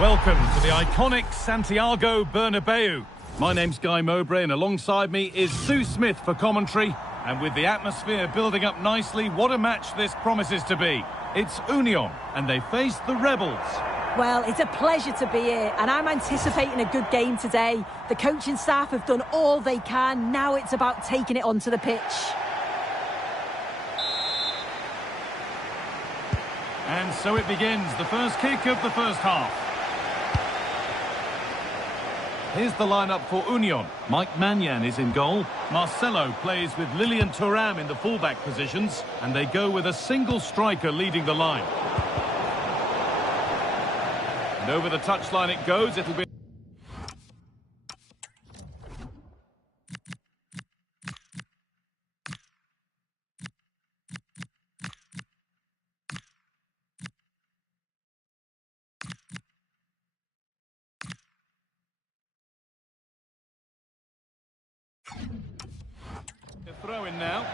Welcome to the iconic Santiago Bernabeu. My name's Guy Mowbray and alongside me is Sue Smith for commentary. And with the atmosphere building up nicely, what a match this promises to be. It's Union and they face the Rebels. Well, it's a pleasure to be here and I'm anticipating a good game today. The coaching staff have done all they can. Now it's about taking it onto the pitch. And so it begins, the first kick of the first half. Here's the lineup for Union. Mike Manyan is in goal. Marcelo plays with Lilian Thuram in the fullback positions. And they go with a single striker leading the line. And over the touchline it goes. It'll be... throw in now.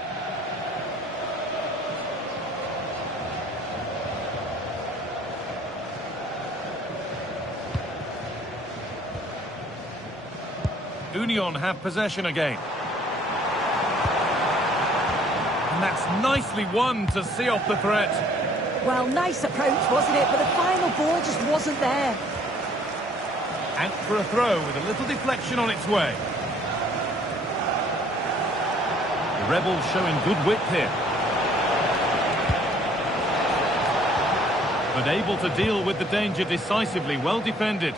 Union have possession again. And that's nicely won to see off the threat. Well, nice approach, wasn't it? But the final ball just wasn't there. Out for a throw with a little deflection on its way. The Rebels showing good width here. But able to deal with the danger decisively, well defended.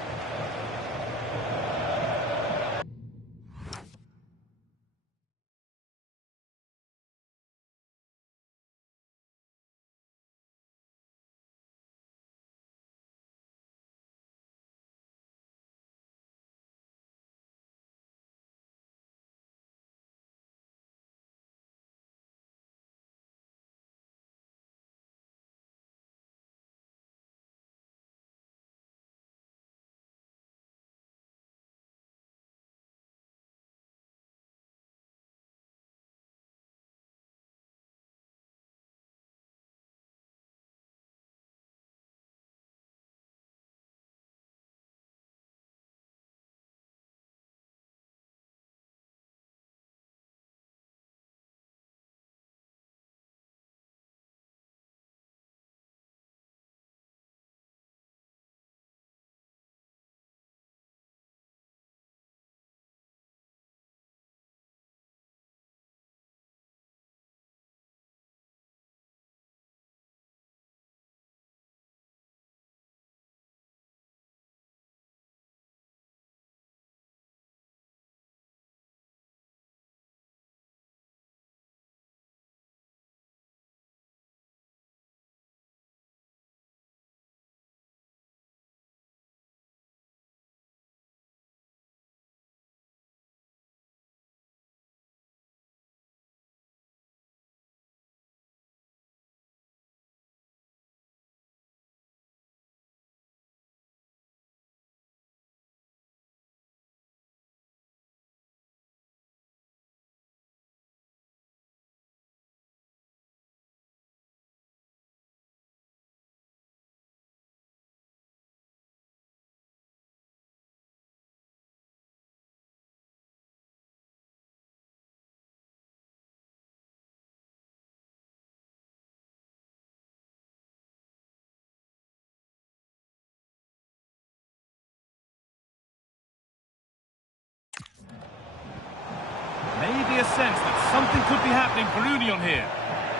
Maybe a sense that something could be happening for Union here,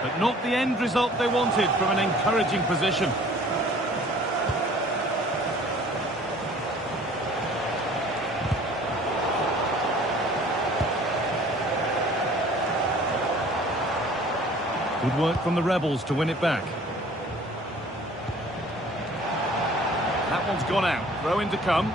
but not the end result they wanted from an encouraging position. Good work from the Rebels to win it back. That one's gone out. Throw in to come.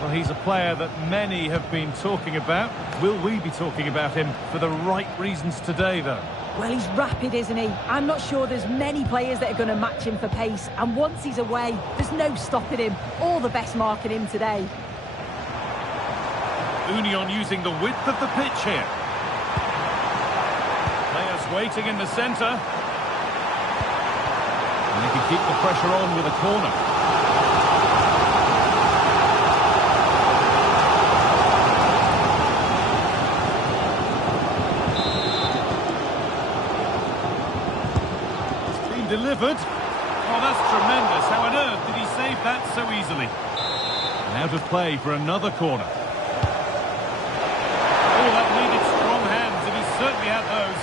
Well, he's a player that many have been talking about. Will we be talking about him for the right reasons today, though? Well, he's rapid, isn't he? I'm not sure there's many players that are going to match him for pace. And once he's away, there's no stopping him. All the best marking him today. Union using the width of the pitch here. waiting in the centre. And they can keep the pressure on with a corner. It's been delivered. Oh, that's tremendous. How on earth did he save that so easily? And out of play for another corner. Oh, that needed strong hands, and he certainly had those.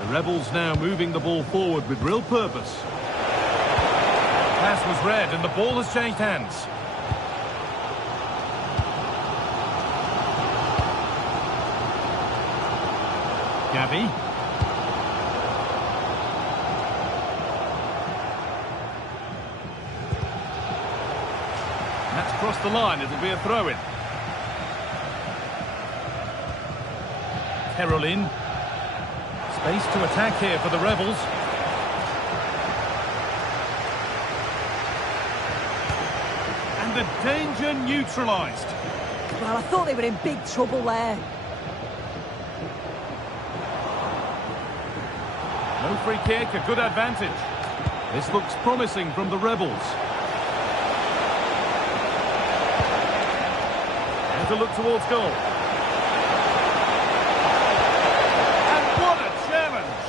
The Rebels now moving the ball forward with real purpose. Pass was read, and the ball has changed hands. Gavi. That's crossed the line, it'll be a throw-in. Terolin. Space to attack here for the Rebels. And the danger neutralised. Well, I thought they were in big trouble there. No free kick, a good advantage. This looks promising from the Rebels. And to look towards goal. And what a challenge!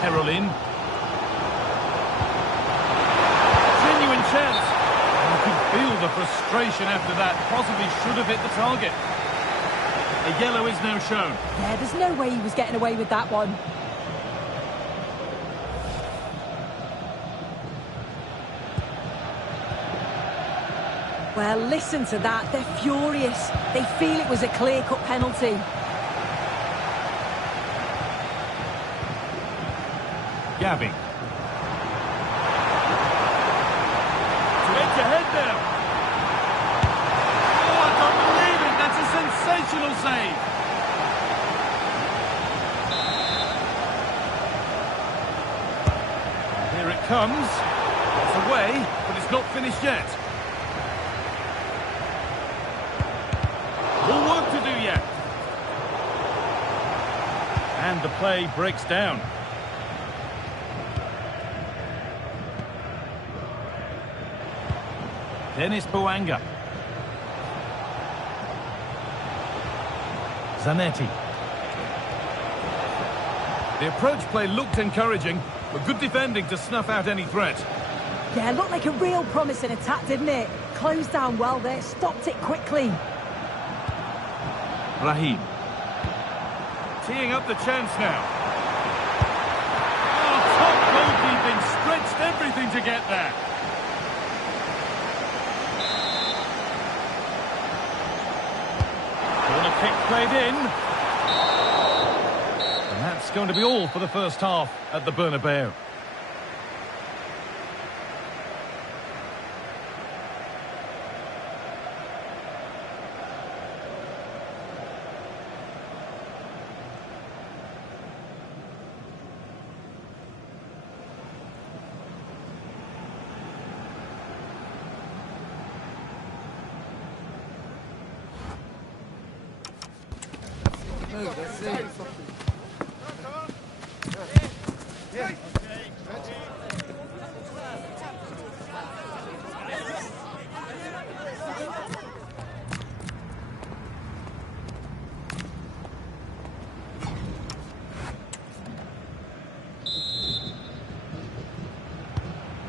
Terolin. Genuine chance. You could feel the frustration after that. Possibly should have hit the target. A yellow is now shown. Yeah, there's no way he was getting away with that one. Well, listen to that. They're furious. They feel it was a clear-cut penalty. Gavi. To edge ahead now. Oh, I can't believe it. That's a sensational save. Here it comes. It's away, but it's not finished yet. More work to do yet. And the play breaks down. Dennis Bouanga. Zanetti. The approach play looked encouraging, but good defending to snuff out any threat. Yeah, looked like a real promising attack, didn't it? Closed down well there, stopped it quickly. Rahim. Teeing up the chance now. Oh, top goalkeeping, stretched everything to get there. Corner kick played in. And that's going to be all for the first half at the Bernabeu.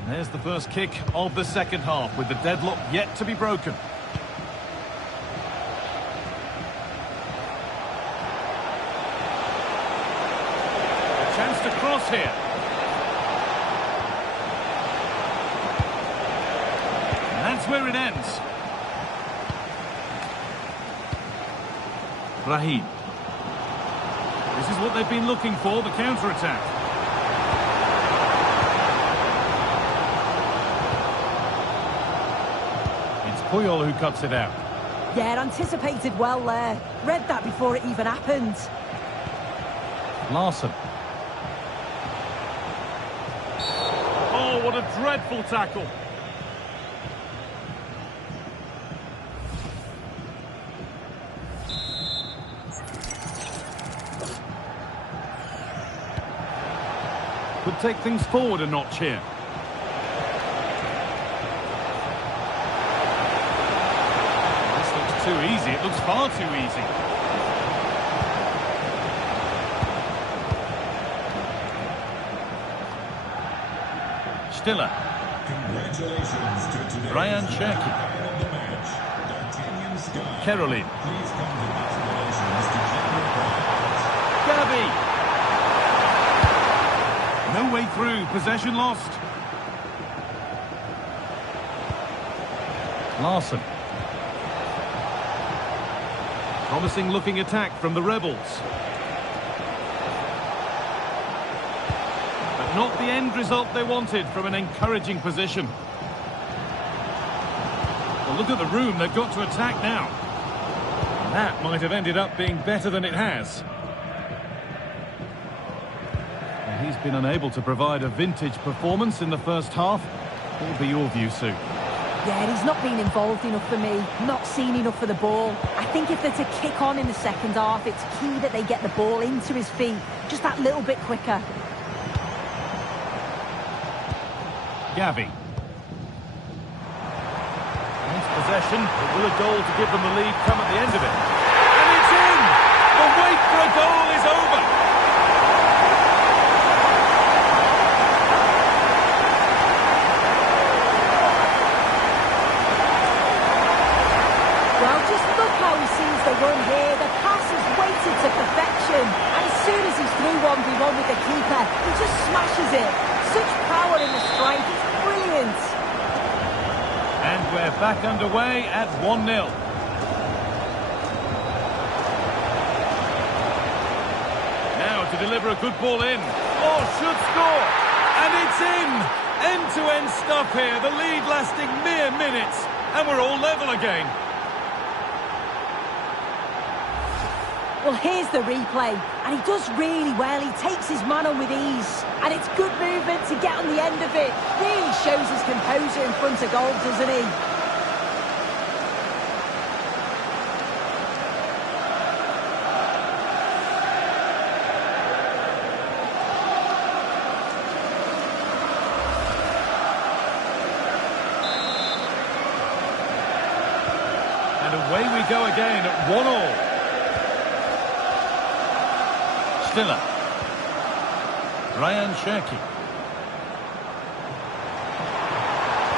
There's the first kick of the second half, with the deadlock yet to be broken. A chance to cross here. And that's where it ends. Rahim. This is what they've been looking for, the counter-attack. Puyol who cuts it out. Yeah, anticipated well there. Read that before it even happened. Larson. Oh, what a dreadful tackle. Could take things forward a notch here. This looks too easy. It looks far too easy. Stiller. Congratulations to today's Ryan Cherki. man of the match, D'Artagnan Sky. Caroline. Please come congratulations to General Prize. Gavi. No way through. Possession lost. Larson. Promising looking attack from the Rebels. But not the end result they wanted from an encouraging position. Well, look at the room they've got to attack now. That might have ended up being better than it has. And he's been unable to provide a vintage performance in the first half. What will be your view, Sue? Yeah, he's not been involved enough for me, not seen enough for the ball. I think if they're to kick on in the second half, it's key that they get the ball into his feet just that little bit quicker. Gavi. Nice possession, but will a goal to give them the lead come at the end of it? And it's in! The wait for a goal is over! Well, just look how he sees the run here. The pass is weighted to perfection. And as soon as he's through 1v1 with the keeper, he just smashes it. Such power in the strike, it's brilliant. And we're back underway at 1-0. Now to deliver a good ball in. Oh, should score! And it's in! End-to-end stuff here, the lead lasting mere minutes. And we're all level again. Well, here's the replay, and he does really well. He takes his man on with ease, and it's good movement to get on the end of it. Really shows his composure in front of goal, doesn't he? And away we go again at 1-1. Stiller. Ryan Cherki.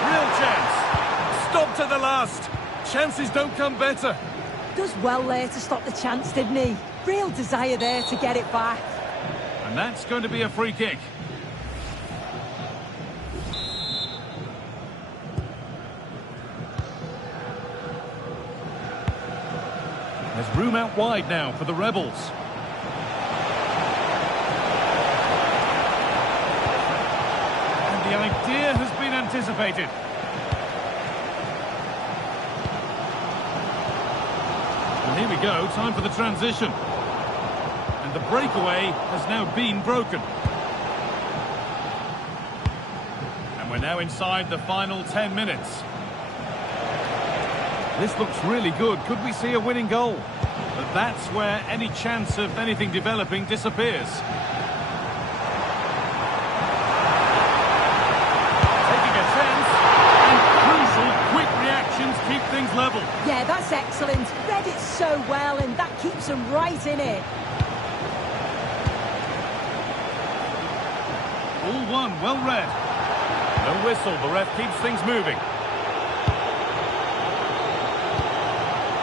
Real chance. Stop to the last. Chances don't come better. Does well there to stop the chance, didn't he? Real desire there to get it back. And that's going to be a free kick. There's room out wide now for the Rebels. The idea has been anticipated. And here we go, time for the transition. And the breakaway has now been broken. And we're now inside the final 10 minutes. This looks really good. Could we see a winning goal? But that's where any chance of anything developing disappears. Keep things level. Yeah, that's excellent. Read it so well, and that keeps them right in it. All one, well read. No whistle, the ref keeps things moving.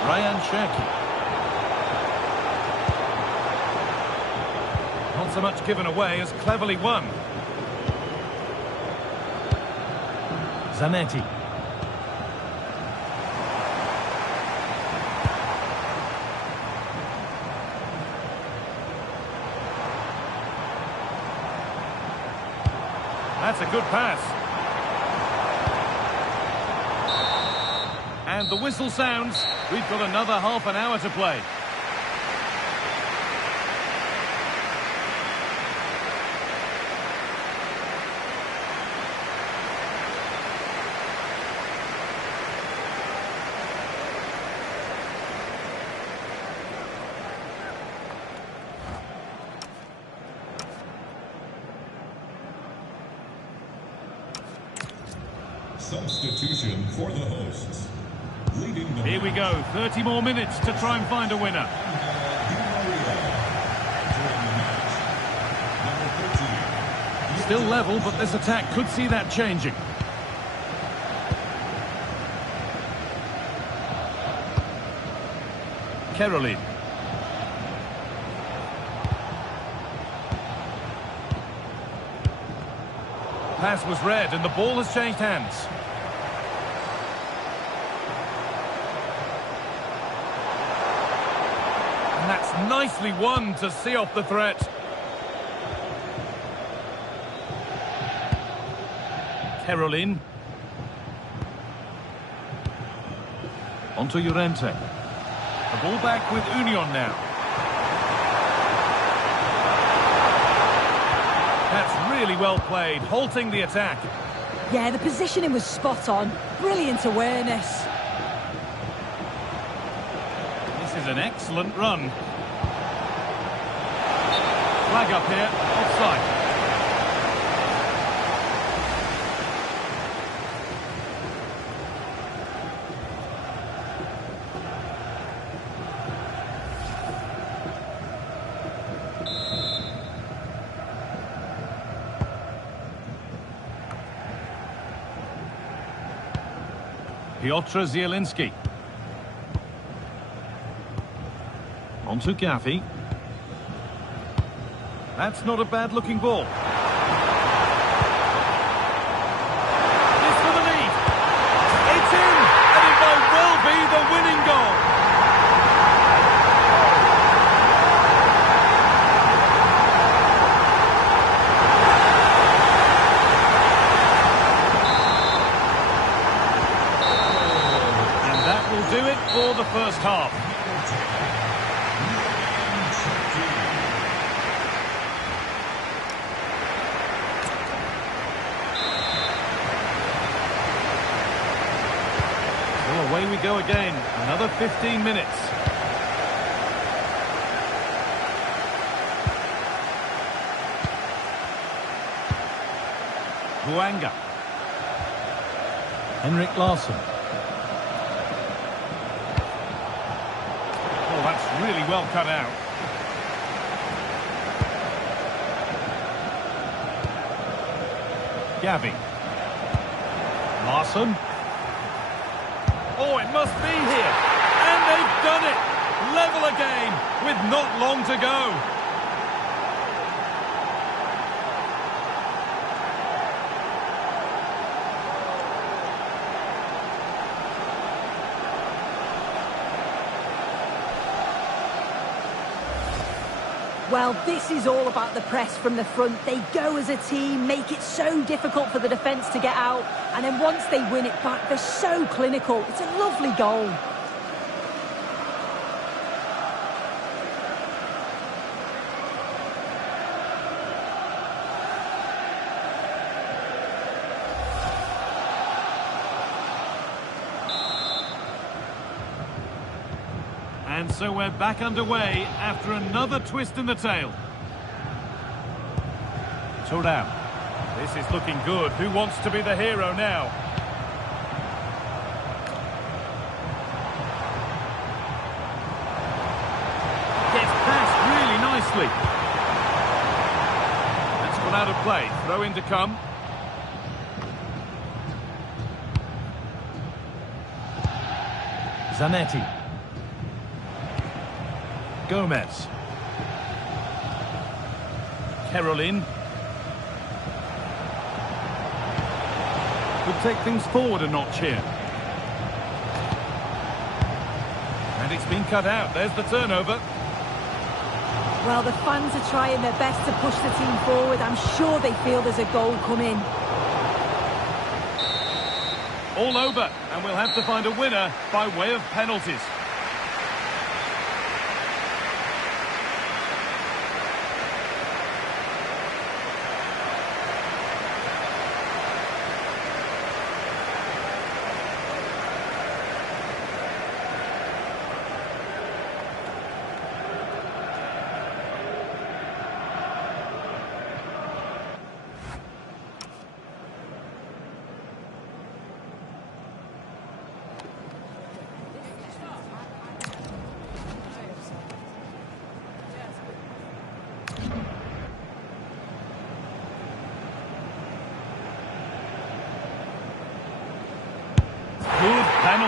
Ryan Cherki. Not so much given away as cleverly won. Zanetti. That's a good pass. And the whistle sounds. We've got another half an hour to play. Substitution for the hosts. Leading the Here we go, 30 more minutes to try and find a winner. Still level, but this attack could see that changing. Caroline. Pass was read and the ball has changed hands. And that's nicely won to see off the threat. Caroline. Onto Llorente. The ball back with Union now. That's really well played, halting the attack. Yeah, the positioning was spot on. Brilliant awareness. This is an excellent run. Flag up here, offside. Piotr Zielinski. On to Gavi. That's not a bad-looking ball. This for the lead. It's in, and it might well be the winning goal. Do it for the first half. So away we go again. Another 15 minutes. Buanga. Henrik Larsson. That's really well cut out. Gavi. Larsson. Oh, it must be here. And they've done it. Level again with not long to go. Well, this is all about the press from the front. They go as a team, make it so difficult for the defence to get out, and then once they win it back, they're so clinical. It's a lovely goal. And so we're back underway after another twist in the tail. Thuram. This is looking good. Who wants to be the hero now? Gets past really nicely. That's gone out of play. Throw in to come. Zanetti. Gomez. Caroline. Could take things forward a notch here. And it's been cut out. There's the turnover. Well, the fans are trying their best to push the team forward. I'm sure they feel there's a goal coming. All over, and we'll have to find a winner by way of penalties.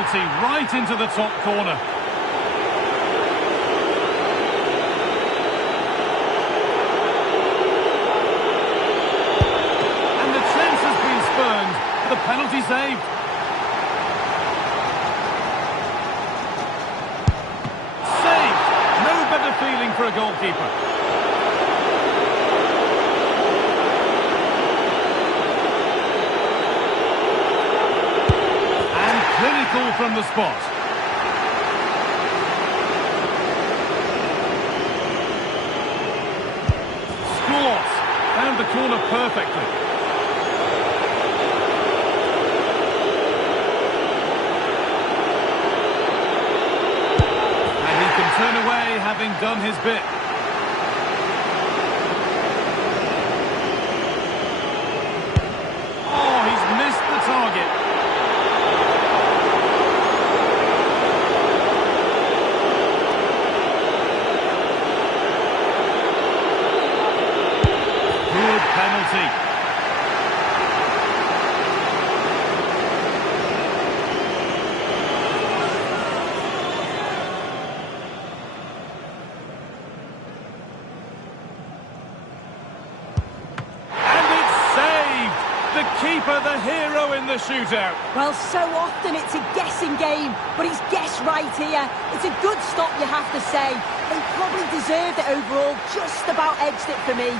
penalty right into the top corner. And the chance has been spurned. The penalty saved. Saved. No better feeling for a goalkeeper. Clinical from the spot. Scores. Found the corner perfectly. And he can turn away having done his bit. Oh, he's missed the target. Penalty. And it's saved! The keeper, the hero in the shootout. Well, so often it's a guessing game, but he's guessed right here. It's a good stop, you have to say. They probably deserved it overall, just about edged it for me.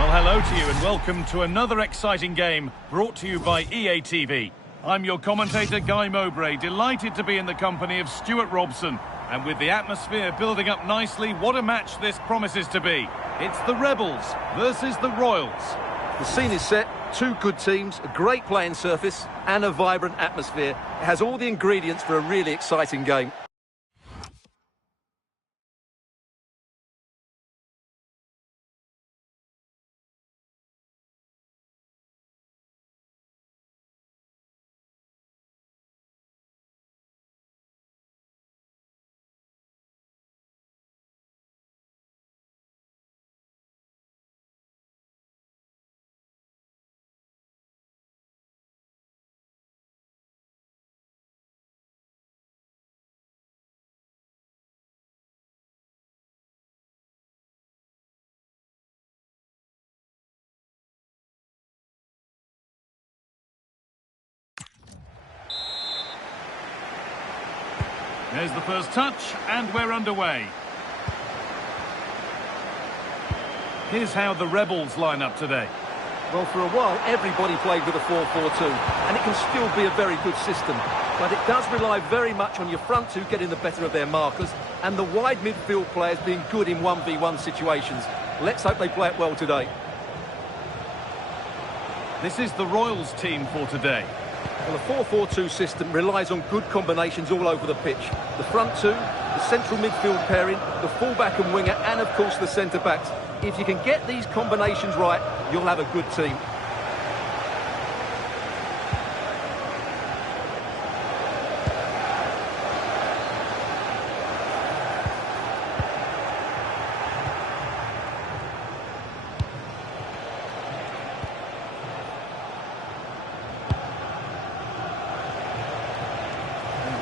Well, hello to you and welcome to another exciting game brought to you by EA TV. I'm your commentator, Guy Mowbray, delighted to be in the company of Stuart Robson. And with the atmosphere building up nicely, what a match this promises to be. It's the Rebels versus the Royals. The scene is set, two good teams, a great playing surface and a vibrant atmosphere. It has all the ingredients for a really exciting game. There's the first touch, and we're underway. Here's how the Rebels line up today. Well, for a while, everybody played with a 4-4-2, and it can still be a very good system. But it does rely very much on your front two getting the better of their markers, and the wide midfield players being good in 1v1 situations. Let's hope they play it well today. This is the Royals team for today. Well, a 4-4-2 system relies on good combinations all over the pitch. The front two, the central midfield pairing, the fullback and winger, and of course the centre-backs. If you can get these combinations right, you'll have a good team.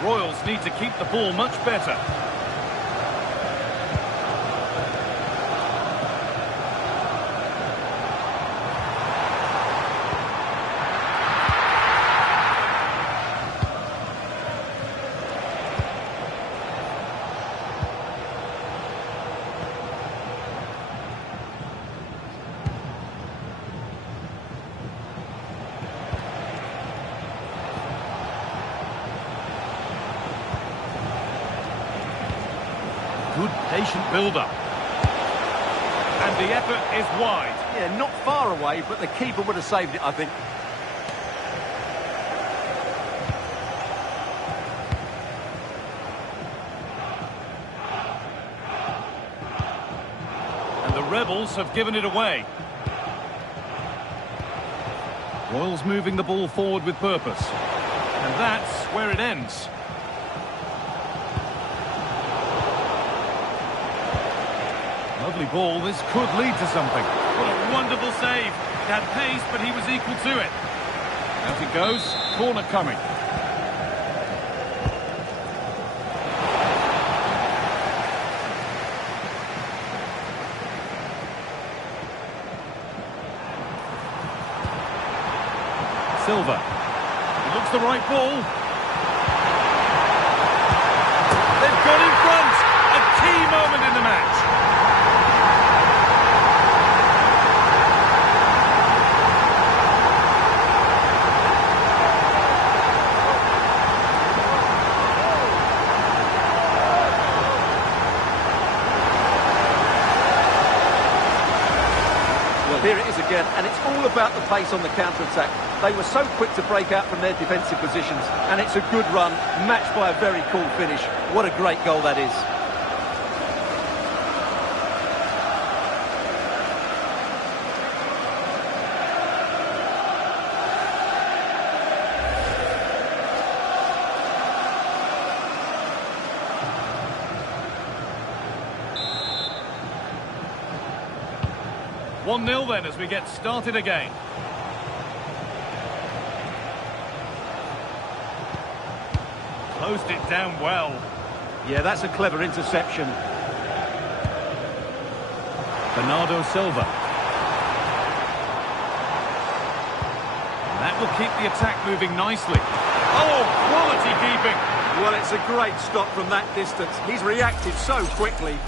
Royals need to keep the ball much better. Good patient build-up. And the effort is wide. Yeah, not far away, but the keeper would have saved it, I think. And the Rebels have given it away. Royals moving the ball forward with purpose. And that's where it ends. Lovely ball, this could lead to something. What a wonderful save. He had pace, but he was equal to it. Out it goes, corner coming. Silva. It looks the right ball. They've got in front. A key moment in the match. Well, here it is again, and it's all about the pace on the counter-attack. They were so quick to break out from their defensive positions, and it's a good run, matched by a very cool finish. What a great goal that is. 1-0 then as we get started again. Closed it down well. Yeah, that's a clever interception. Bernardo Silva. That will keep the attack moving nicely. Oh, quality keeping. Well, it's a great stop from that distance. He's reacted so quickly.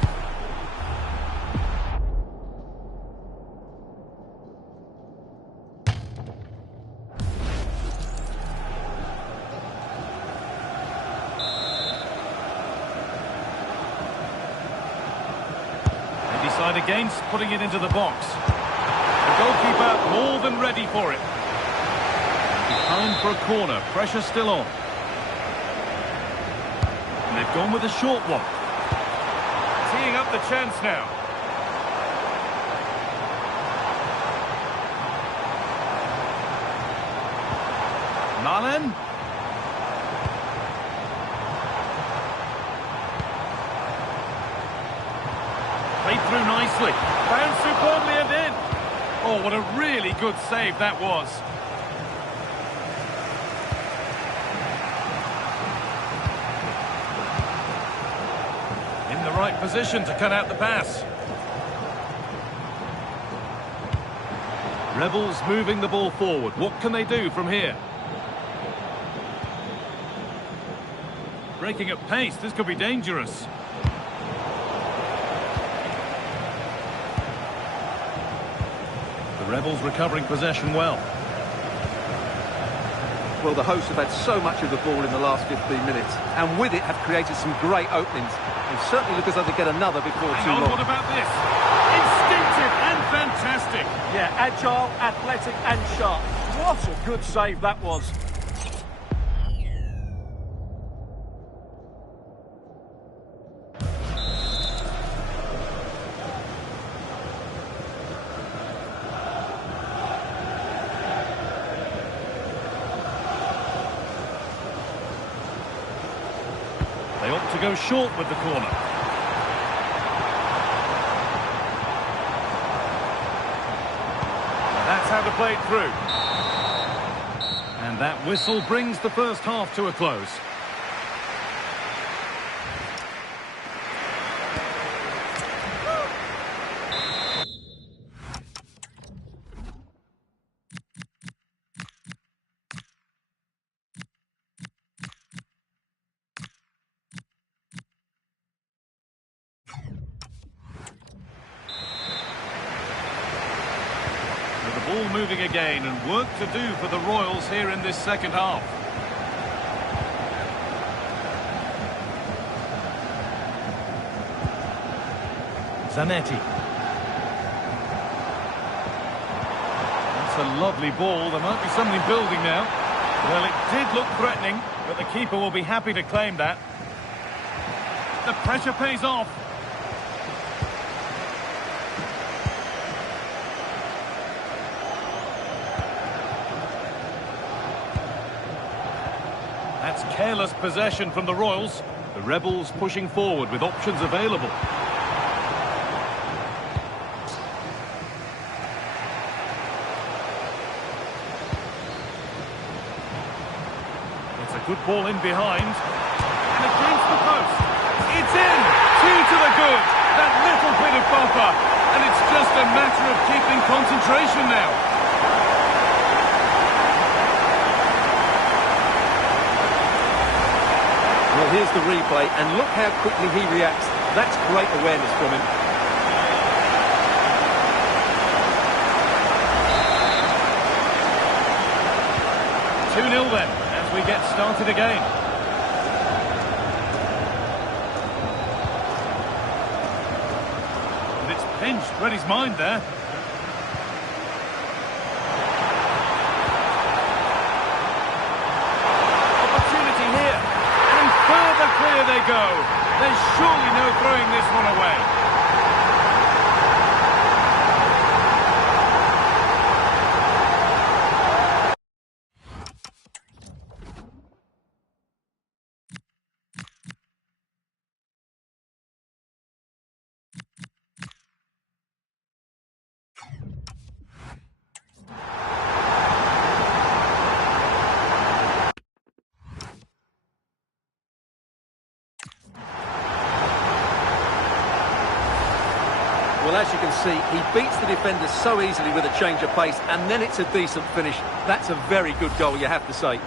They decide against putting it into the box. The goalkeeper more than ready for it. Behind for a corner, pressure still on. And they've gone with a short one. Teeing up the chance now. Malen. Played through nicely. Found superbly and in. Oh, what a really good save that was. In the right position to cut out the pass. Rebels moving the ball forward. What can they do from here? Breaking at pace, this could be dangerous. The Rebels recovering possession well. Well, the hosts have had so much of the ball in the last 15 minutes, and with it have created some great openings. They certainly look as though they get another before too long. What about this? Instinctive and fantastic. Yeah, agile, athletic and sharp. What a good save that was. They opt to go short with the corner. That's how to play it through. And that whistle brings the first half to a close. The ball moving again, and work to do for the Royals here in this second half. Zanetti. That's a lovely ball. There might be something building now. Well, it did look threatening, but the keeper will be happy to claim that. The pressure pays off. That's careless possession from the Royals. The Rebels pushing forward with options available. It's a good ball in behind. And against the post. It's in! 2 to the good. That little bit of buffer. And it's just a matter of keeping concentration now. Well, here's the replay, and look how quickly he reacts. That's great awareness from him. Two 2-0 then, as we get started again. And it's pinched, read his mind there. Further clear they go. There's surely no throwing this one away. Well, as you can see, he beats the defender so easily with a change of pace, and then it's a decent finish. That's a very good goal, you have to say.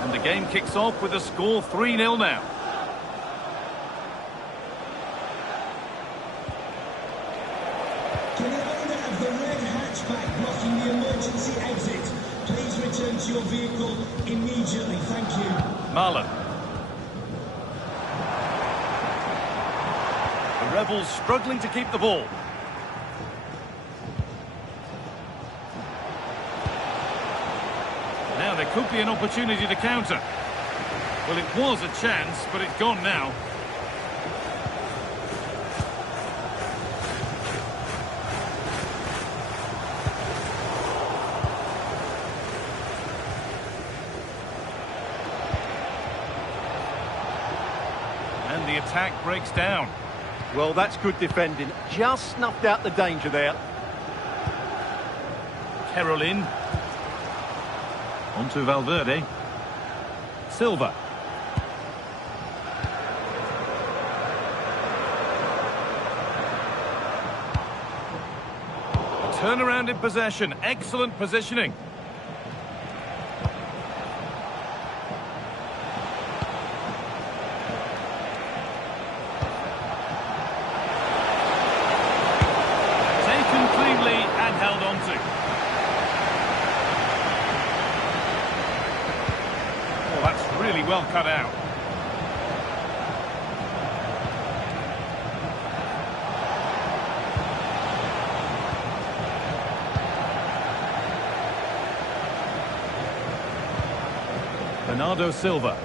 And the game kicks off with a score 3-0 now. Can the owner of the red hatchback blocking the emergency exit please return to your vehicle immediately? Thank you. Marlon. The Rebels struggling to keep the ball. Now there could be an opportunity to counter. Well, it was a chance, but it's gone now. And the attack breaks down. Well, that's good defending. Just snuffed out the danger there. Caroline. On to Valverde. Silva. A turnaround in possession. Excellent positioning. Taken cleanly and held on to. That's really well cut out. Bernardo Silva.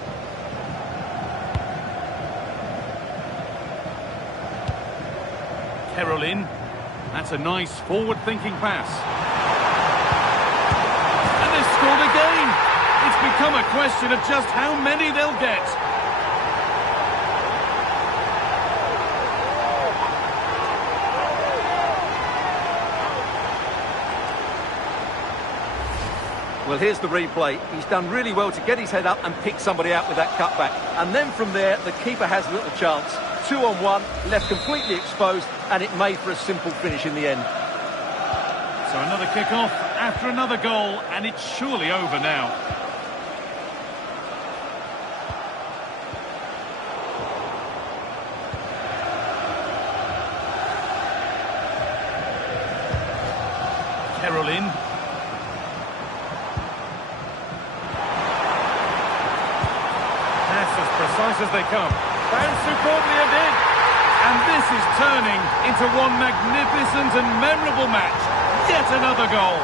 Caroline. That's a nice forward-thinking pass. And they've scored again! It's become a question of just how many they'll get. Well, here's the replay. He's done really well to get his head up and pick somebody out with that cutback. And then from there, the keeper has little chance. 2-on-1, left completely exposed, and it made for a simple finish in the end. So another kick-off after another goal, and it's surely over now. Caroline. Pass as precise as they come. Found superbly and in. And this is turning into one magnificent and memorable match. Yet another goal.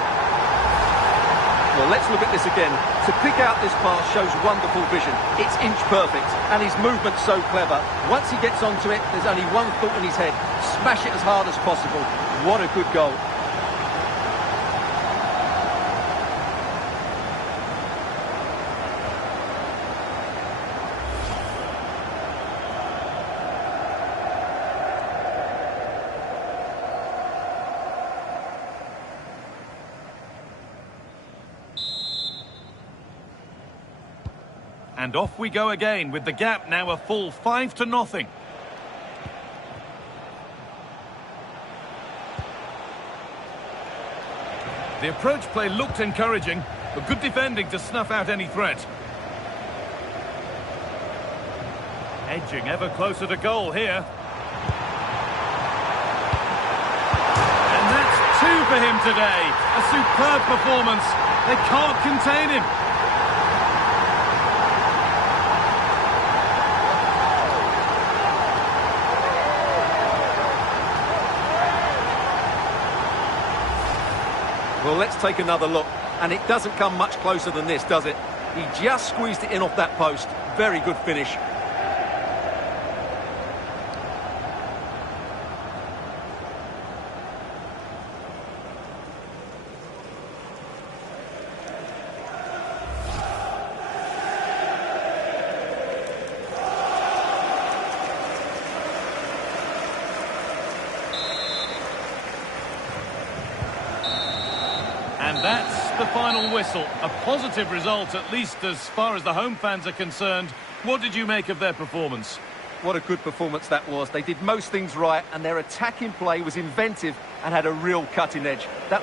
Well, let's look at this again. To pick out this pass shows wonderful vision. It's inch perfect, and his movement's so clever. Once he gets onto it, there's only one thought in his head. Smash it as hard as possible. What a good goal. And off we go again, with the gap now a full 5-0. The approach play looked encouraging, but good defending to snuff out any threat. Edging ever closer to goal here. And that's 2 for him today. A superb performance. They can't contain him. Well, let's take another look. And it doesn't come much closer than this, does it? He just squeezed it in off that post. Very good finish. And that's the final whistle. A positive result, at least as far as the home fans are concerned. What did you make of their performance? What a good performance that was. They did most things right, and their attacking play was inventive and had a real cutting edge. That